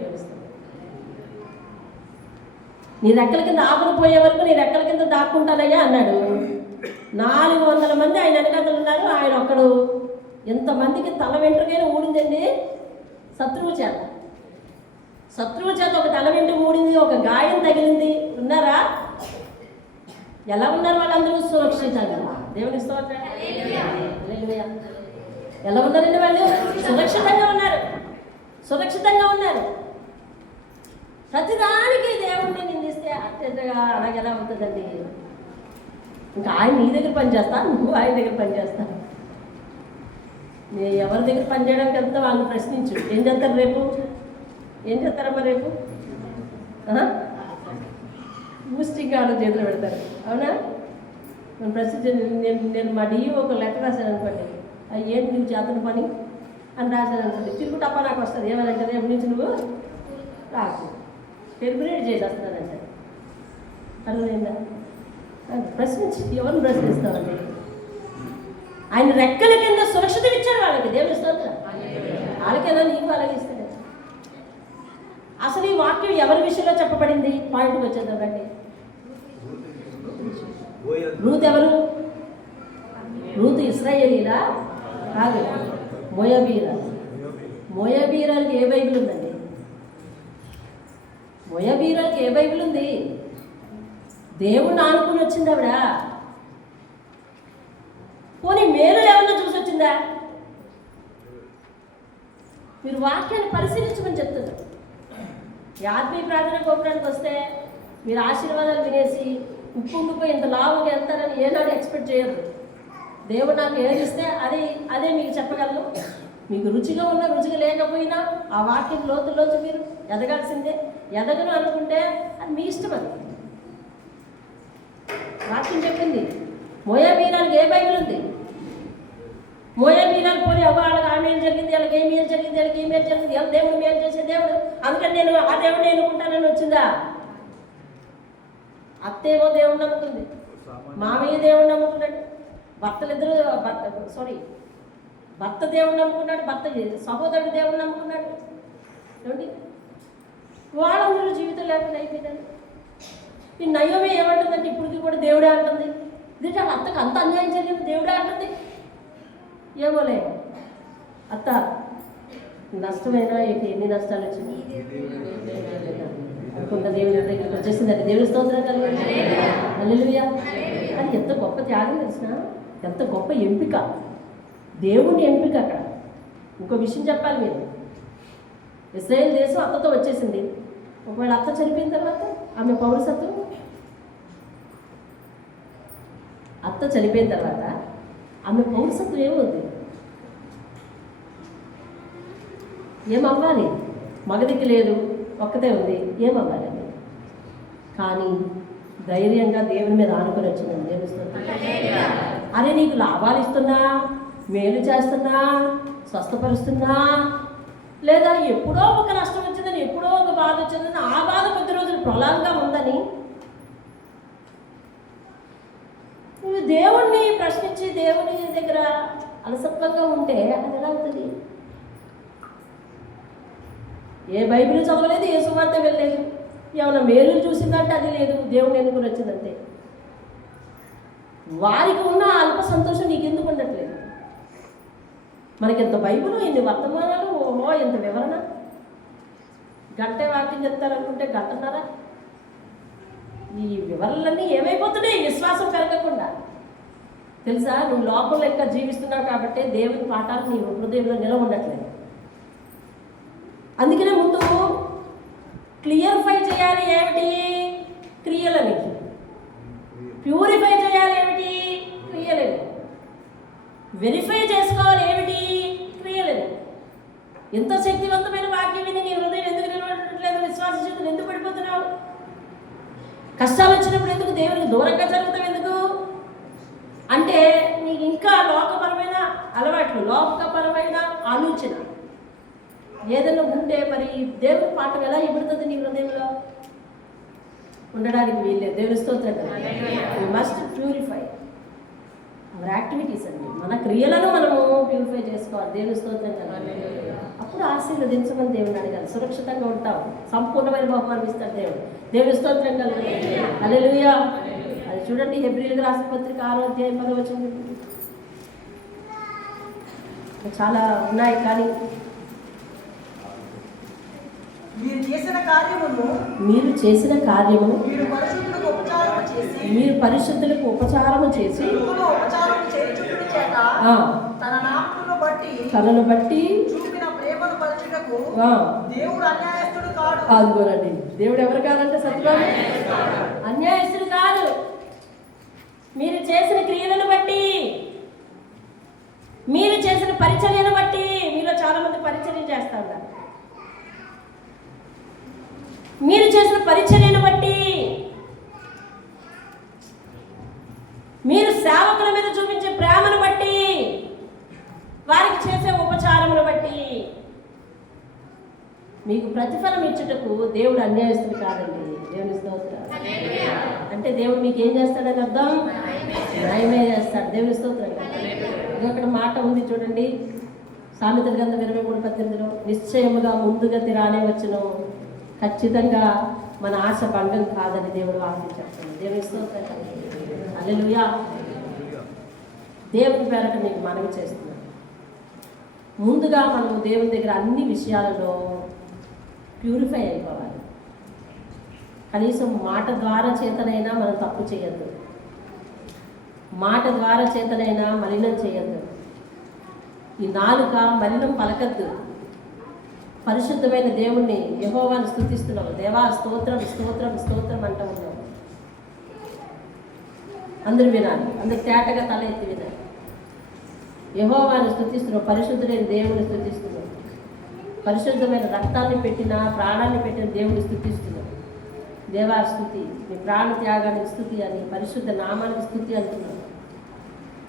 నీ రెక్కల కింద ఆపద పోయే వరకు నీ రెక్కల కింద దాక్కుంటానయ్యా అన్నాడు. 400 మంది ఆయన వెనకాతలు ఉన్నారు. ఆయన ఒక్కడు ఎంతమందికి తల వెంట్రుకైనా ఊడిందండి శత్రువు చేత ఒక తల వెంట్రుక ఊడింది, ఒక గాయం తగిలింది. ఉన్నారా? ఎలా ఉన్నారు వాళ్ళందరూ? సురక్షితంగా. దేవుని స్తోత్రం. హల్లెలూయా. ఎలా ఉన్నారండి వాళ్ళు? సురక్షితంగా ఉన్నారు. ప్రతిదానికి దేవుడిని నిందిస్తే అత్యంతగా అలాగెలా ఉంటుందండి? ఇంకా ఆయన నీ దగ్గర పనిచేస్తా, నువ్వు ఆయన దగ్గర పనిచేస్తా. నేను ఎవరి దగ్గర పనిచేయడానికి వెళ్తే వాళ్ళని ప్రశ్నించు. ఏం చేస్తారు రేపు? ఏం చేస్తారమ్మా రేపు? బూస్టింగ్ ఆర్డర్ చేతులు పెడతారు. అవునా? నేను ప్రశ్నించ నేను మా డిఈ ఒక లెటర్ రాశాను అనుకోండి, ఏంటి నువ్వు చేతన పని అని రాశాను అనుకోండి, తిరుగు తప్ప నాకు వస్తుంది. ఏమనంటే రేపు నుంచి నువ్వు రాకు, టెర్మినేట్ చేసేస్తున్నానంటే అర్థమైందా? ప్రశ్నించి ఎవరిని ప్రశ్నిస్తామండి? ఆయన రెక్కల కింద సురక్షితం ఇచ్చాడు వాళ్ళకి. దేవుని స్తోత్రం. వాళ్ళకేనా నీకు అలాగే ఇస్తాడు. అసలు ఈ వాక్యం ఎవరి విషయంలో చెప్పబడింది? పాయింట్కి వచ్చేద్దామండి. రూత్ ఎవరు? రూత్ ఇశ్రాయేలీలా? కాదు, మోయాబీరా. మోయాబీరాలకి ఏ బైబిల్ ఉందండి? మోయాబీరాలకి ఏ బైబిల్ ఉంది? దేవుణ్ణి ఆనుకుని వచ్చింది ఆవిడ. పోనీ మేలు ఏమన్నా చూసి వచ్చిందా? మీరు వాక్యాన్ని పరిశీలించమని చెప్తున్నారు. ఈ ఆత్మీయ ప్రార్థన గోపురానికి వస్తే మీరు ఆశీర్వాదాలు వినేసి ఉప్పుకుపోయి ఇంత లావుగా వెళ్తారని ఏనాడు ఎక్స్పెక్ట్ చేయొద్దు. దేవుడు నాకు ఏది ఇస్తే అదే మీకు చెప్పగలను. మీకు రుచిగా ఉన్నా రుచిగా లేకపోయినా ఆ వాక్యం లోతులోంచి మీరు ఎదగాల్సిందే. ఎదగను అనుకుంటే అది మీ ఇష్టం. అది వాక్యం చెప్పింది. మోయాబీరాలకు ఏ బైబిల్ ఉంది? మోయాబీరాలు పోయి వాళ్ళకి ఆ మేలు జరిగింది, వాళ్ళకి ఏ మేలు జరిగింది, వాళ్ళకి ఏ మేలు జరిగింది, దేవుడు మేలు చేసే దేవుడు, అందుకని నేను ఆ దేవుడిని ఎన్నుకుంటానని వచ్చిందా? అత్తేమో దేవుడిని నమ్ముతుంది, మామయ్య దేవుడిని నమ్ముకున్నాడు, భర్త దేవుడిని నమ్ముకున్నాడు, భర్త సహోదరుడు దేవుడిని నమ్ముకున్నాడు. ఏమండి, వాళ్ళందరూ జీవితం లేకుండా అయిపోయిందండి. ఈ నయోమి ఏమంటుందంటే ఇప్పటికీ కూడా దేవుడే అంటుంది. ఎందుకంటే అత్తకు అంత అన్యాయం జరిగింది, దేవుడే అంటుంది. ఏమోలే అత్త, నష్టమైనా ఎన్ని నష్టాలు వచ్చింది? అనుకుంటా దేవుని దగ్గరికి వచ్చేసిందండి. దేవుని స్తోత్రం కలగండి. హల్లెలూయా. అది ఎంత గొప్ప త్యాగం తెలిసిన, ఎంత గొప్ప ఎంపిక, దేవుని ఎంపిక. అక్కడ ఇంకో విషయం చెప్పాలి మీరు. ఇశ్రాయేల్ దేశం అత్తతో వచ్చేసింది. ఒకవేళ అత్త చనిపోయిన తర్వాత ఆమె పౌరసత్వం, అత్త చనిపోయిన తర్వాత ఆమె పౌరసత్వం ఏమవుతుంది? ఏమవ్వాలి? మగదికి లేదు, ఒక్కతే ఉంది, ఏమవ్వాలి? కానీ ధైర్యంగా దేవుని మీద ఆనుకొని వచ్చిందని దేవుని. అరే నీకు లాభాలు ఇస్తున్నా, మేలు చేస్తున్నా, స్వస్థపరుస్తున్నా, లేదా ఎప్పుడో ఒక నష్టం వచ్చిందని, ఎప్పుడో ఒక బాధ వచ్చిందని, ఆ బాధ కొద్ది రోజులు ప్రొలాంగా ఉందని నువ్వు దేవుణ్ణి ప్రశ్నించి దేవుని దగ్గర అలసత్వంగా ఉంటే అది ఎలా అవుతుంది? ఏ బైబిల్ చదవలేదు, ఏ సువార్త వెళ్ళలేదు, ఏమైనా మేలు చూసిందంటే అది లేదు, దేవుని ఎన్నుకొని వచ్చిందంతే. వారికి ఉన్న అల్ప సంతోషం నీకు ఎందుకు ఉండట్లేదు? మనకి ఎంత బైబిల్, ఎన్ని వర్తమానాలు, ఓహో ఎంత వివరణ, గంటే వాక్యం చెప్తారనుకుంటే గంటన్నారా? ఈ వివరణలన్నీ ఏమైపోతున్నాయి? విశ్వాసం పెరగకుండా. తెలుసా, నువ్వు లోపల ఇంకా జీవిస్తున్నావు కాబట్టి దేవుని పాఠాలు నీ హృదయంలో నిలవ ఉండట్లేదు. అందుకనే ముందు క్లియర్ఫై చేయాలి ఏమిటి? క్రియలని. ప్యూరిఫై చేయాలి ఏమిటి? క్రియలని. వెరిఫై చేసుకోవాలి ఏమిటి? క్రియలని. ఎంత శక్తివంతమైన వాక్యం విని నీ హృదయం ఎందుకు నిలబడట్లేదు? విశ్వాస శక్తులు ఎందుకు పడిపోతున్నావు? కష్టాలు వచ్చినప్పుడు ఎందుకు దేవునికి దూరంగా జరుగుతావు? ఎందుకు అంటే నీకు ఇంకా లోకపరమైన అలవాట్లు, లోకపరమైన ఆలోచన ఏదైనా ఉంటే మరి దేవుని పాఠం ఎలా ఇవ్వడుతుంది నీ హృదయంలో? ఉండడానికి వీల్లేదు. దేవుని స్తోత్రం. You must purify our activities అండి. మన క్రియలను మనము ప్యూరిఫై చేసుకోవాలి. దేవుని స్తోత్రం కదా. అప్పుడు ఆశీర్వదించమని దేవుని అడగాలి. సురక్షితంగా ఉంటాం, సంపూర్ణమైన బహుమానం ఇస్తాడు దేవుడు. దేవుని స్తోత్రం కలుగుతుంది. హల్లెలూయా. అది చూడండి, హెబ్రీయులకు రాసిన పత్రిక 6వ అధ్యాయం 10వ వచనం. చాలా ఉన్నాయి, కానీ మీరు చేసిన కార్యమును మీరు పరిశుద్ధులకు ఉపచారము చేసి తనను బట్టి అదిగోనండి. దేవుడు ఎవరు కాదంటే సత్యవాడు, అన్యాయస్తుడు కాదు. మీరు చేసిన క్రియలను బట్టి, మీరు చేసిన పరిచర్యను బట్టి. మీలో చాలా మంది పరిచర్య చేస్తా ఉన్నారు. మీరు చేసిన పరిచర్యను బట్టి, మీరు సేవకుల మీద చూపించే ప్రేమను బట్టి, వారికి చేసే ఉపచారమును బట్టి మీకు ప్రతిఫలం ఇచ్చుటకు దేవుడు అన్యాయస్తుడు కాదండి. దేవుని స్తోత్రం. అంటే దేవుడు మీకు ఏం చేస్తాడని అర్థం? న్యాయమే చేస్తాడు. దేవుని స్తోత్రం. ఇంకొకటి మాట ఉంది చూడండి, సామెతల గ్రంథం 23:18, నిశ్చయముగా ముందుగతి రానే వచ్చును, ఖచ్చితంగా మన ఆశ భంగం కాదని దేవుడు వాక్యం చెప్తాడు. దేవుని స్తోత్రం. హల్లెలూయా. దేవుని పేరట మీకు మనవి చేస్తున్నాను. ముందుగా మనము దేవుని దగ్గర అన్ని విషయాలలో ప్యూరిఫై అయిపోవాలి. కనీసం మాట ద్వారా చేతనైనా మనం తప్పు చేయొద్దు. మాట ద్వారా చేతనైనా మలినం చేయొద్దు. ఈ నాలుక మలినం పలకద్దు. పరిశుద్ధమైన దేవుణ్ణి, యెహోవాను స్తుతిస్తున్నావు. దేవా స్తోత్రం స్తోత్రం స్తోత్రం అంటూ ఉన్నావు. అందరూ వినాలి, అందరు తేటగా తల ఎత్తి వినాలి. యెహోవాను స్తుతిస్తున్నావు, పరిశుద్ధులైన దేవుని స్తుతిస్తున్నావు. పరిశుద్ధమైన రక్తాన్ని పెట్టిన, ప్రాణాన్ని పెట్టిన దేవుని స్తుతిస్తున్నావు. దేవా స్తుతి, నీ ప్రాణ త్యాగానికి స్తుతి అని, పరిశుద్ధ నామానికి స్తుతి అంటున్నావు.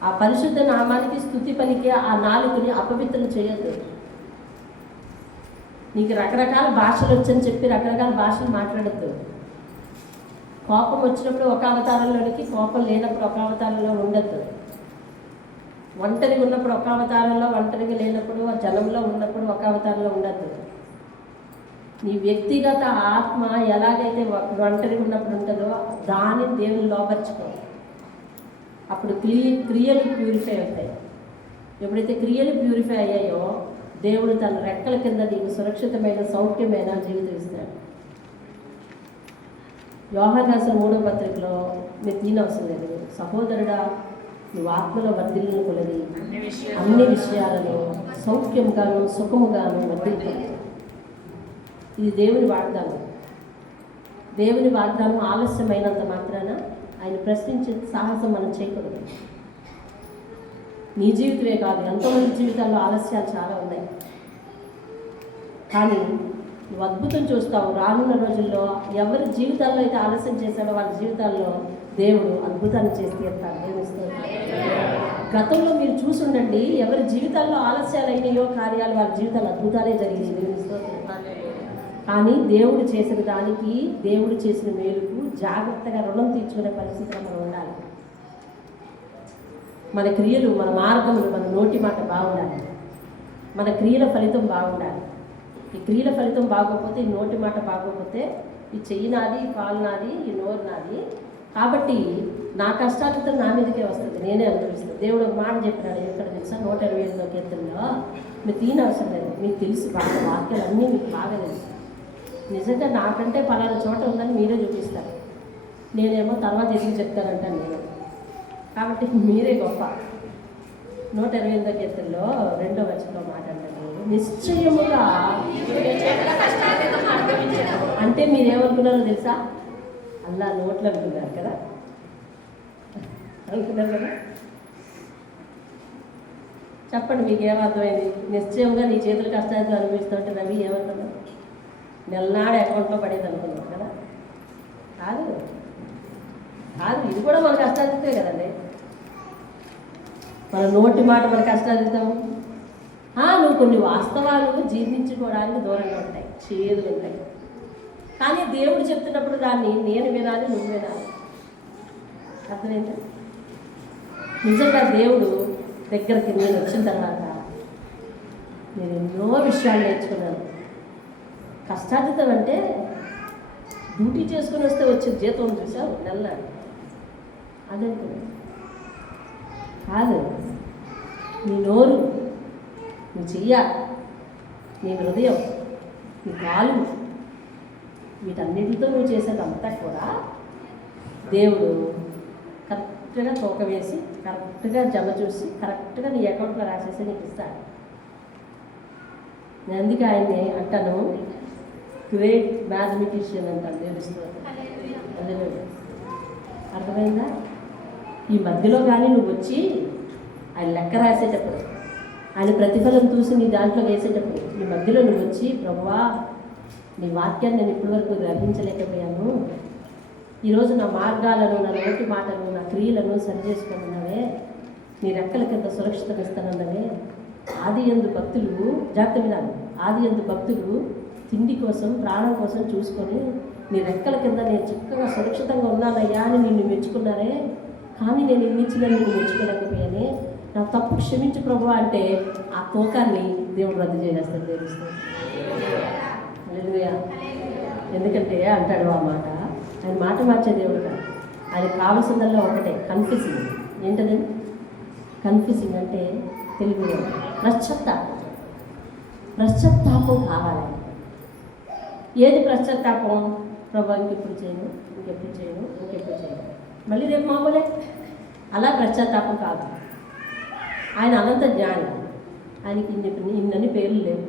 ఆ పరిశుద్ధ నామానికి స్తుతి పలికే ఆ నాలుకని అపవిత్రం చేయొద్దు. నీకు రకరకాల భాషలు వచ్చని చెప్పి రకరకాల భాషలు మాట్లాడద్దు. కోపం వచ్చినప్పుడు ఒక అవతారంలోనికి, కోపం లేనప్పుడు ఒక అవతారంలో ఉండద్దు. ఒంటరిగా ఉన్నప్పుడు ఒక అవతారంలో, ఒంటరిగా లేనప్పుడు జనంలో ఉన్నప్పుడు ఒక అవతారంలో ఉండద్దు. నీ వ్యక్తిగత ఆత్మ ఎలాగైతే ఒంటరిగా ఉన్నప్పుడు ఉంటుందో దానిని దేవుని లోపరుచుకో. అప్పుడు క్రియలు ప్యూరిఫై అవుతాయి. ఎప్పుడైతే క్రియలు ప్యూరిఫై అయ్యాయో దేవుడు తన రెక్కల కింద నీకు సురక్షితమైన, సౌఖ్యమైన జీవితం ఇస్తాడు. యోహాను రాసిన 3వ పత్రికలో మీరు తీనవసరం లేదు, సహోదరుడా నువ్వు ఆత్మలో వర్ధిల్లును కొలది అన్ని విషయాలను సౌఖ్యముగాను సుఖముగాను వర్ధిల్లుతాను. ఇది దేవుని వాగ్దానం. దేవుని వాగ్దానం ఆలస్యమైనంత మాత్రాన ఆయన ప్రశ్నించే సాహసం మనం చేయకూడదు. నీ జీవితమే కాదు, ఎంతోమంది జీవితాల్లో ఆలస్యాలు చాలా ఉన్నాయి. కానీ నువ్వు అద్భుతం చూస్తావు. రానున్న రోజుల్లో ఎవరి జీవితాల్లో అయితే ఆలస్యం చేశాడో వాళ్ళ జీవితాల్లో దేవుడు అద్భుతాన్ని చేసి తీరుతాడు. గతంలో మీరు చూసి ఉండండి, ఎవరి జీవితాల్లో ఆలస్యాలు అయినాయో కార్యాలు వాళ్ళ జీవితాలు అద్భుతాలే జరిగింది. కానీ దేవుడు చేసిన దానికి, దేవుడు చేసిన మేలుకు జాగ్రత్తగా రుణం తీర్చుకునే పరిస్థితిలో మనం ఉండాలి. మన క్రియలు, మన మార్గములు, మన నోటి మాట బాగుండాలి. మన క్రియల ఫలితం బాగుండాలి. ఈ క్రియల ఫలితం బాగోకపోతే, ఈ నోటి మాట బాగోకపోతే, ఈ చెయ్యి నాది, ఈ కాలు నాది, ఈ నోరు నాది. కాబట్టి నా కష్టాలతో నా మీదకే వస్తుంది, నేనే అనుభవిస్తాను. దేవుడు ఒక మాట చెప్పినాడు, ఎక్కడ తెలుసా? 125వ కీర్తనలో. మీరు తీనవసరం లేదు, మీకు తెలుసు బాగా, వాక్యాలు అన్నీ మీకు బాగా తెలుసు. నిజంగా నాకంటే పలానా చోట ఉందని మీరే చూపిస్తారు, నేనేమో తర్వాత ఎందుకు చెప్తానంటాను నేను. కాబట్టి మీరే గొప్ప. 128వ కీర్తనలో 2వ వచనంలో మాట్లాడారు, నిశ్చయముగా. అంటే మీరేమనుకున్నారో తెలుసా? అల్లా నోట్లు అనుకున్నారు కదా, అనుకున్నారు కదా. చెప్పండి మీకు ఏమర్థమైంది? నిశ్చయంగా నీ చేతులు కష్టాలు అనుభవిస్తుంటే రవి ఏమనుకున్నావు? నెలనాడు అకౌంట్లో పడేది అనుకున్నావు కదా. కాదు కాదు, ఇది కూడా మన కష్టాలే కదండి. మన నోటి మాట మన కష్టాలు. నువ్వు కొన్ని వాస్తవాలు జీర్ణించుకోవడానికి దూరంగా ఉంటాయి, చేదులు ఉంటాయి. కానీ దేవుడు చెప్తున్నప్పుడు దాన్ని నేను వినాలి, నువ్వు వినాలి. అర్థమైందా? నిజంగా దేవుడు దగ్గరికి నేను వచ్చిన తర్వాత నేను ఎన్నో విషయాలు నేర్చుకున్నాను. కష్టార్జితం అంటే డ్యూటీ చేసుకుని వస్తే వచ్చే జీతం చూసావు నెల, అదనుకున్నాను. కాదు, నీ నోరు, నీ చెయ్య, నీ హృదయం, నీ కాలు, వీటన్నిటితో నువ్వు చేసేదంతా కూడా దేవుడు కరెక్ట్గా తూక వేసి, కరెక్ట్గా జమ చూసి, కరెక్ట్గా నీ అకౌంట్లో రాసేసి నీకు ఇస్తాడు. నేను అందుకే ఆయన్ని అంటాను గ్రేట్ మ్యాథమెటిషియన్ అంటాను. దేవుడిస్తూ అర్థమైందా? ఈ మధ్యలో కానీ నువ్వు వచ్చి ఆయన లెక్క రాసేటప్పుడు, ఆయన ప్రతిఫలం చూసి నీ దాంట్లో వేసేటప్పుడు, ఈ మధ్యలో నువ్వు వచ్చి ప్రభువా నీ వాక్యాన్ని నేను ఇప్పటివరకు గ్రహించలేకపోయాను, ఈరోజు నా మార్గాలను, నా నోటి మాటలు, నా క్రియలను సరిచేసుకున్నావే, నీ రెక్కల కింద సురక్షితం ఇస్తానన్నవే. ఆది యందు భక్తులు, జాగ్రత్త వినాలి, ఆది యందు భక్తులు తిండి కోసం, ప్రాణం కోసం చూసుకొని నీ రెక్కల కింద నేను చక్కగా సురక్షితంగా ఉన్నానయ్యా అని నిన్ను మెచ్చుకున్నారే. కానీ నేను ఇన్నించిన నిన్ను మెచ్చుకోలేకపోయానే, నా తప్పు క్షమించు ప్రభు అంటే ఆ తూకాన్ని దేవుడు రద్దు చేసేస్తాడు. తెలుస్తుంది. ఎందుకంటే అంటాడు ఆ మాట, ఆయన మాట మార్చే దేవుడు కాదు. ఆయన కావాల్సిందల్లా ఒకటే, కన్ఫ్యూసింగ్. ఏంటది కన్ఫ్యూసింగ్ అంటే? తెలుగులో పశ్చాత్తాపం. పశ్చాత్తాపం కావాలి. ఏది పశ్చాత్తాపం? ప్రభు ఇంకెప్పుడు చేయను, ఇంకెప్పుడు చేయను, ఇంకెప్పుడు చేయను, మళ్ళీ రేపు మామూలే. అలా పశ్చాత్తాపం కాదు. ఆయన అనంత జ్ఞాని, ఆయనకి ఇన్నని పేర్లు లేవు.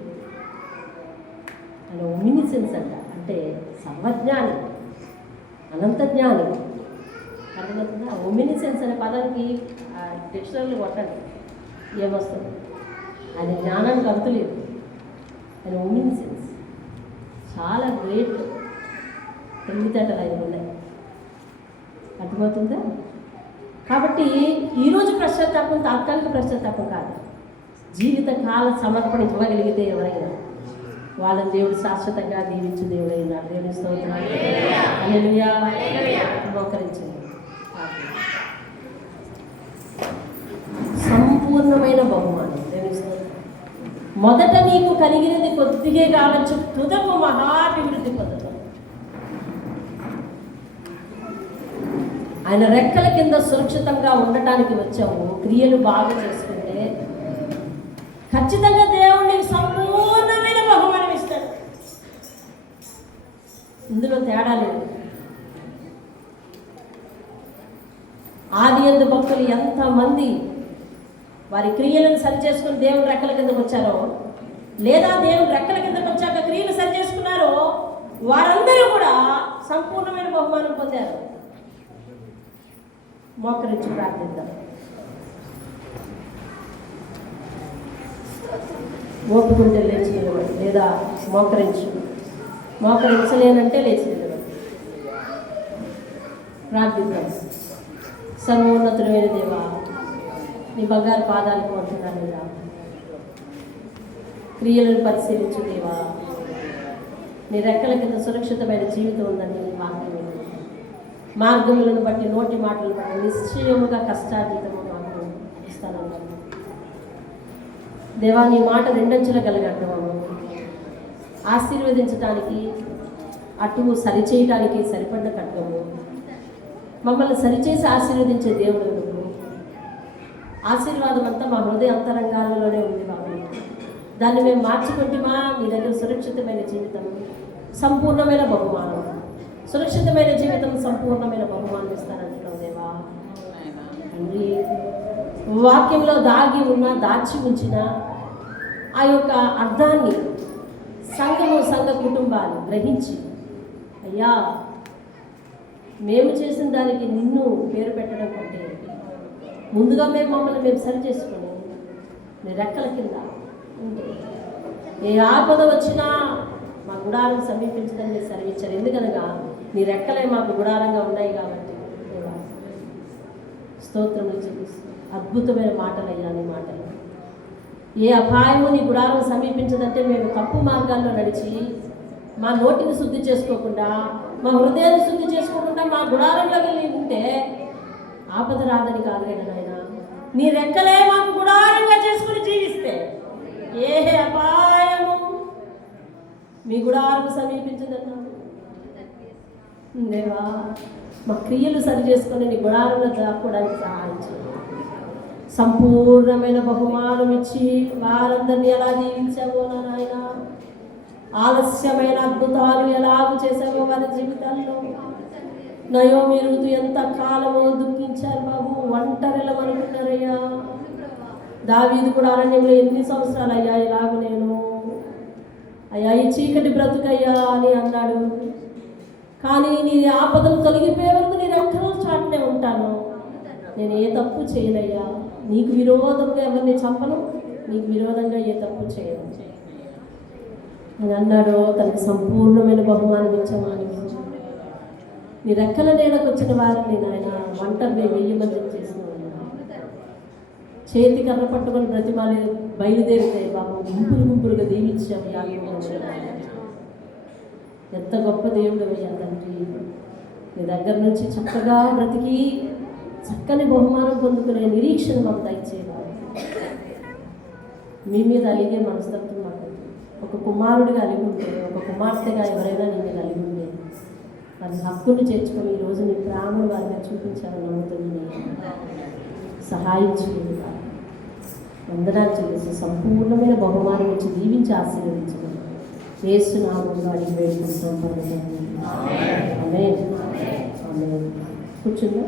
ఆయన ఒమినిసెన్స్ అంట, అంటే సర్వజ్ఞాని, అనంత జ్ఞాని. అర్థమవుతుందా? ఒమినిసెన్స్ అనే పదానికి డిక్షనరీలో కొట్టండి, ఏమొస్తుంది? ఆయన జ్ఞానానికి అంతులేదు. ఆయన ఒమినిసెన్స్ చాలా గ్రేట్. తెలివితేటలు ఆయన ఉన్నాయి. అర్థమవుతుందా? కాబట్టి ఈరోజు పశ్చాత్తాపం తాత్కాలిక పశ్చాత్తాపం కాదు. జీవితకాల సమర్పణ ఇవ్వగలిగితే ఎవరైనా వాళ్ళని దేవుడు శాశ్వతంగా దీవించు దేవుడు అయినాడు. దేవుని స్తోత్రం. హల్లెలూయా. మోకరించండి. సంపూర్ణమైన బహుమానం. దేవుని స్తోత్రం. మొదట నీకు కలిగినది కొద్దిగా కావచ్చు, తుదకు మహాభివృద్ధి పొందుతాం. ఆయన రెక్కల కింద సురక్షితంగా ఉండటానికి వచ్చాము. క్రియలు బాగా చేసుకుంటే ఖచ్చితంగా దేవుడు నీకు సంపూర్ణమైన బహుమానం ఇస్తాడు. ఇందులో తేడా లేదు. సేవకులు ఎంతమంది వారి క్రియలను సరి చేసుకుని దేవుని రెక్కల కిందకు వచ్చారో, లేదా దేవుని రెక్కల కిందకు వచ్చాక క్రియలు సరి చేసుకున్నారో, వారందరూ కూడా సంపూర్ణమైన బహుమానం పొందారు. మోకరించి ప్రార్థిద్దాం. ఓపుకుంటే లేచి నిలబడి, లేదా మోకరించలేనంటే లేచి నిలబడి ప్రార్థిద్దాం. సర్వోన్నతుడైన దేవా, నీ బంగారు పాదాలకు వందనాలయ్యా. క్రియలను పరిశీలించు దేవా, నీ రెక్కల కింద సురక్షితమైన జీవితం ఉందని నీ వాక్యం. మార్గములను బట్టి, నోటి మాటలను బట్టి నిశ్చయముగా కష్టాతీతము మాకు ఇస్తానన్నా దేవా. నీ మాట రెండంచెల గలగట్టము, ఆశీర్వదించడానికి అటు సరిచేయటానికి సరిపడిన కట్టము. మమ్మల్ని సరిచేసి ఆశీర్వదించే దేవుడు నువ్వు. ఆశీర్వాదం అంతా మా హృదయ అంతరంగాలలోనే ఉంది బాబు. దాన్ని మేము మార్చుకుంటామా? నీ దగ్గర సురక్షితమైన జీవితం, సంపూర్ణమైన బహుమానం. సురక్షితమైన జీవితం, సంపూర్ణమైన బహుమానం ఇస్తానంటున్నావు దేవా. తండ్రి, వాక్యంలో దాగి ఉన్న, దాచి ఉంచిన ఆ యొక్క అర్థాన్ని సంఘ కుటుంబాలు గ్రహించి, అయ్యా మేము చేసిన దానికి నిన్ను పేరు పెట్టడం కంటే ముందుగా మమ్మల్ని సరి చేసుకొని నీ రెక్కల కింద ఉంటే ఏ ఆపద వచ్చినా మా గుడారం సమీపించదని మీరు సెలవిచ్చారు. ఎందుకనగా నీ రెక్కలే మాకు గుడారంగా ఉన్నాయి కాబట్టి స్తోత్రములు చూపిస్తూ అద్భుతమైన మాటలయ్యా నీ మాటలు. ఏ అపాయము నీ గుడారం సమీపించదంటే మేము తప్పు మార్గాల్లో నడిచి మా నోటిని శుద్ధి చేసుకోకుండా, మా హృదయాన్ని శుద్ధి చేసుకోకుండా మా గుడారంలో వెళ్ళి ఉంటే ఆపద రాదని కాదు నాయన. నీ రెక్కలే మాకు గుడారంగా చేసుకుని జీవిస్తే ఏ అపాయము మీ గుడారం సమీపించదన్నా దేవా. మా క్రియలు సరి చేసుకొని నీ గుడారంలో దాక్కోవడానికి సహాయం చేయాలి. సంపూర్ణమైన బహుమానం ఇచ్చి వారందరినీ ఎలా దీవించావో నాయన, ఆలస్యమైన అద్భుతాలు ఎలాగూ చేశావో వారి జీవితాల్లో. నయోమి ఋతు ఎంత కాలమో దుఃఖించారు బాబు, ఒంటరిలో అనుకున్నారయ్యా. దావీదు కూడా అరణ్యంలో ఎన్ని సంవత్సరాలు అయ్యా ఇలాగ నేను అయ్యా ఈ చీకటి బ్రతుకయ్యా అని అన్నాడు. కానీ నీ ఆపదలు తొలగిపోయే వరకు నీ రెక్కల చాటునే ఉంటాను, నేను ఏ తప్పు చేయనయ్యా. నీకు విరోధంగా ఎవరిని చంపను, నీకు విరోధంగా ఏ తప్పు చేయను అని అన్నాడు. తనకు సంపూర్ణమైన బహుమానం ఇచ్చామని నీ రెక్కల నీడకు వచ్చిన వారిని నాయన ఒంటరిని 1000 మందిని చేసిన చేతి కర్ర పట్టుకొని బ్రతిమాలి బయలుదేరితే బాబు గుంపులుగా దీవించాము. ఎంత గొప్ప దేవుడు అయ్యా తండ్రి. నీ దగ్గర నుంచి చక్కగా బ్రతికి చక్కని బహుమానం పొందుకునే నిరీక్షణ మాకు దయచేయాలి. మీ మీద అలిగే మనస్తత్వం మాకు, ఒక కుమారుడిగా అలిగి ఉంటే, ఒక కుమార్తెగా ఎవరైనా నీ మీద అలిగి ఉంటే వారి హక్కును చేర్చుకొని ఈరోజు నీ ప్రేమను వారి మీద చూపించాలని నమ్ముతుంది. సహాయం చేయండి. వందనాలు చెల్లిస్తూ సంపూర్ణమైన బహుమానం ఇచ్చి దీవించి ఆశీర్వదించండి. యేసు నామములో అడిగి వేడుకుంటున్నాం. ఆమేన్. కూర్చుందా?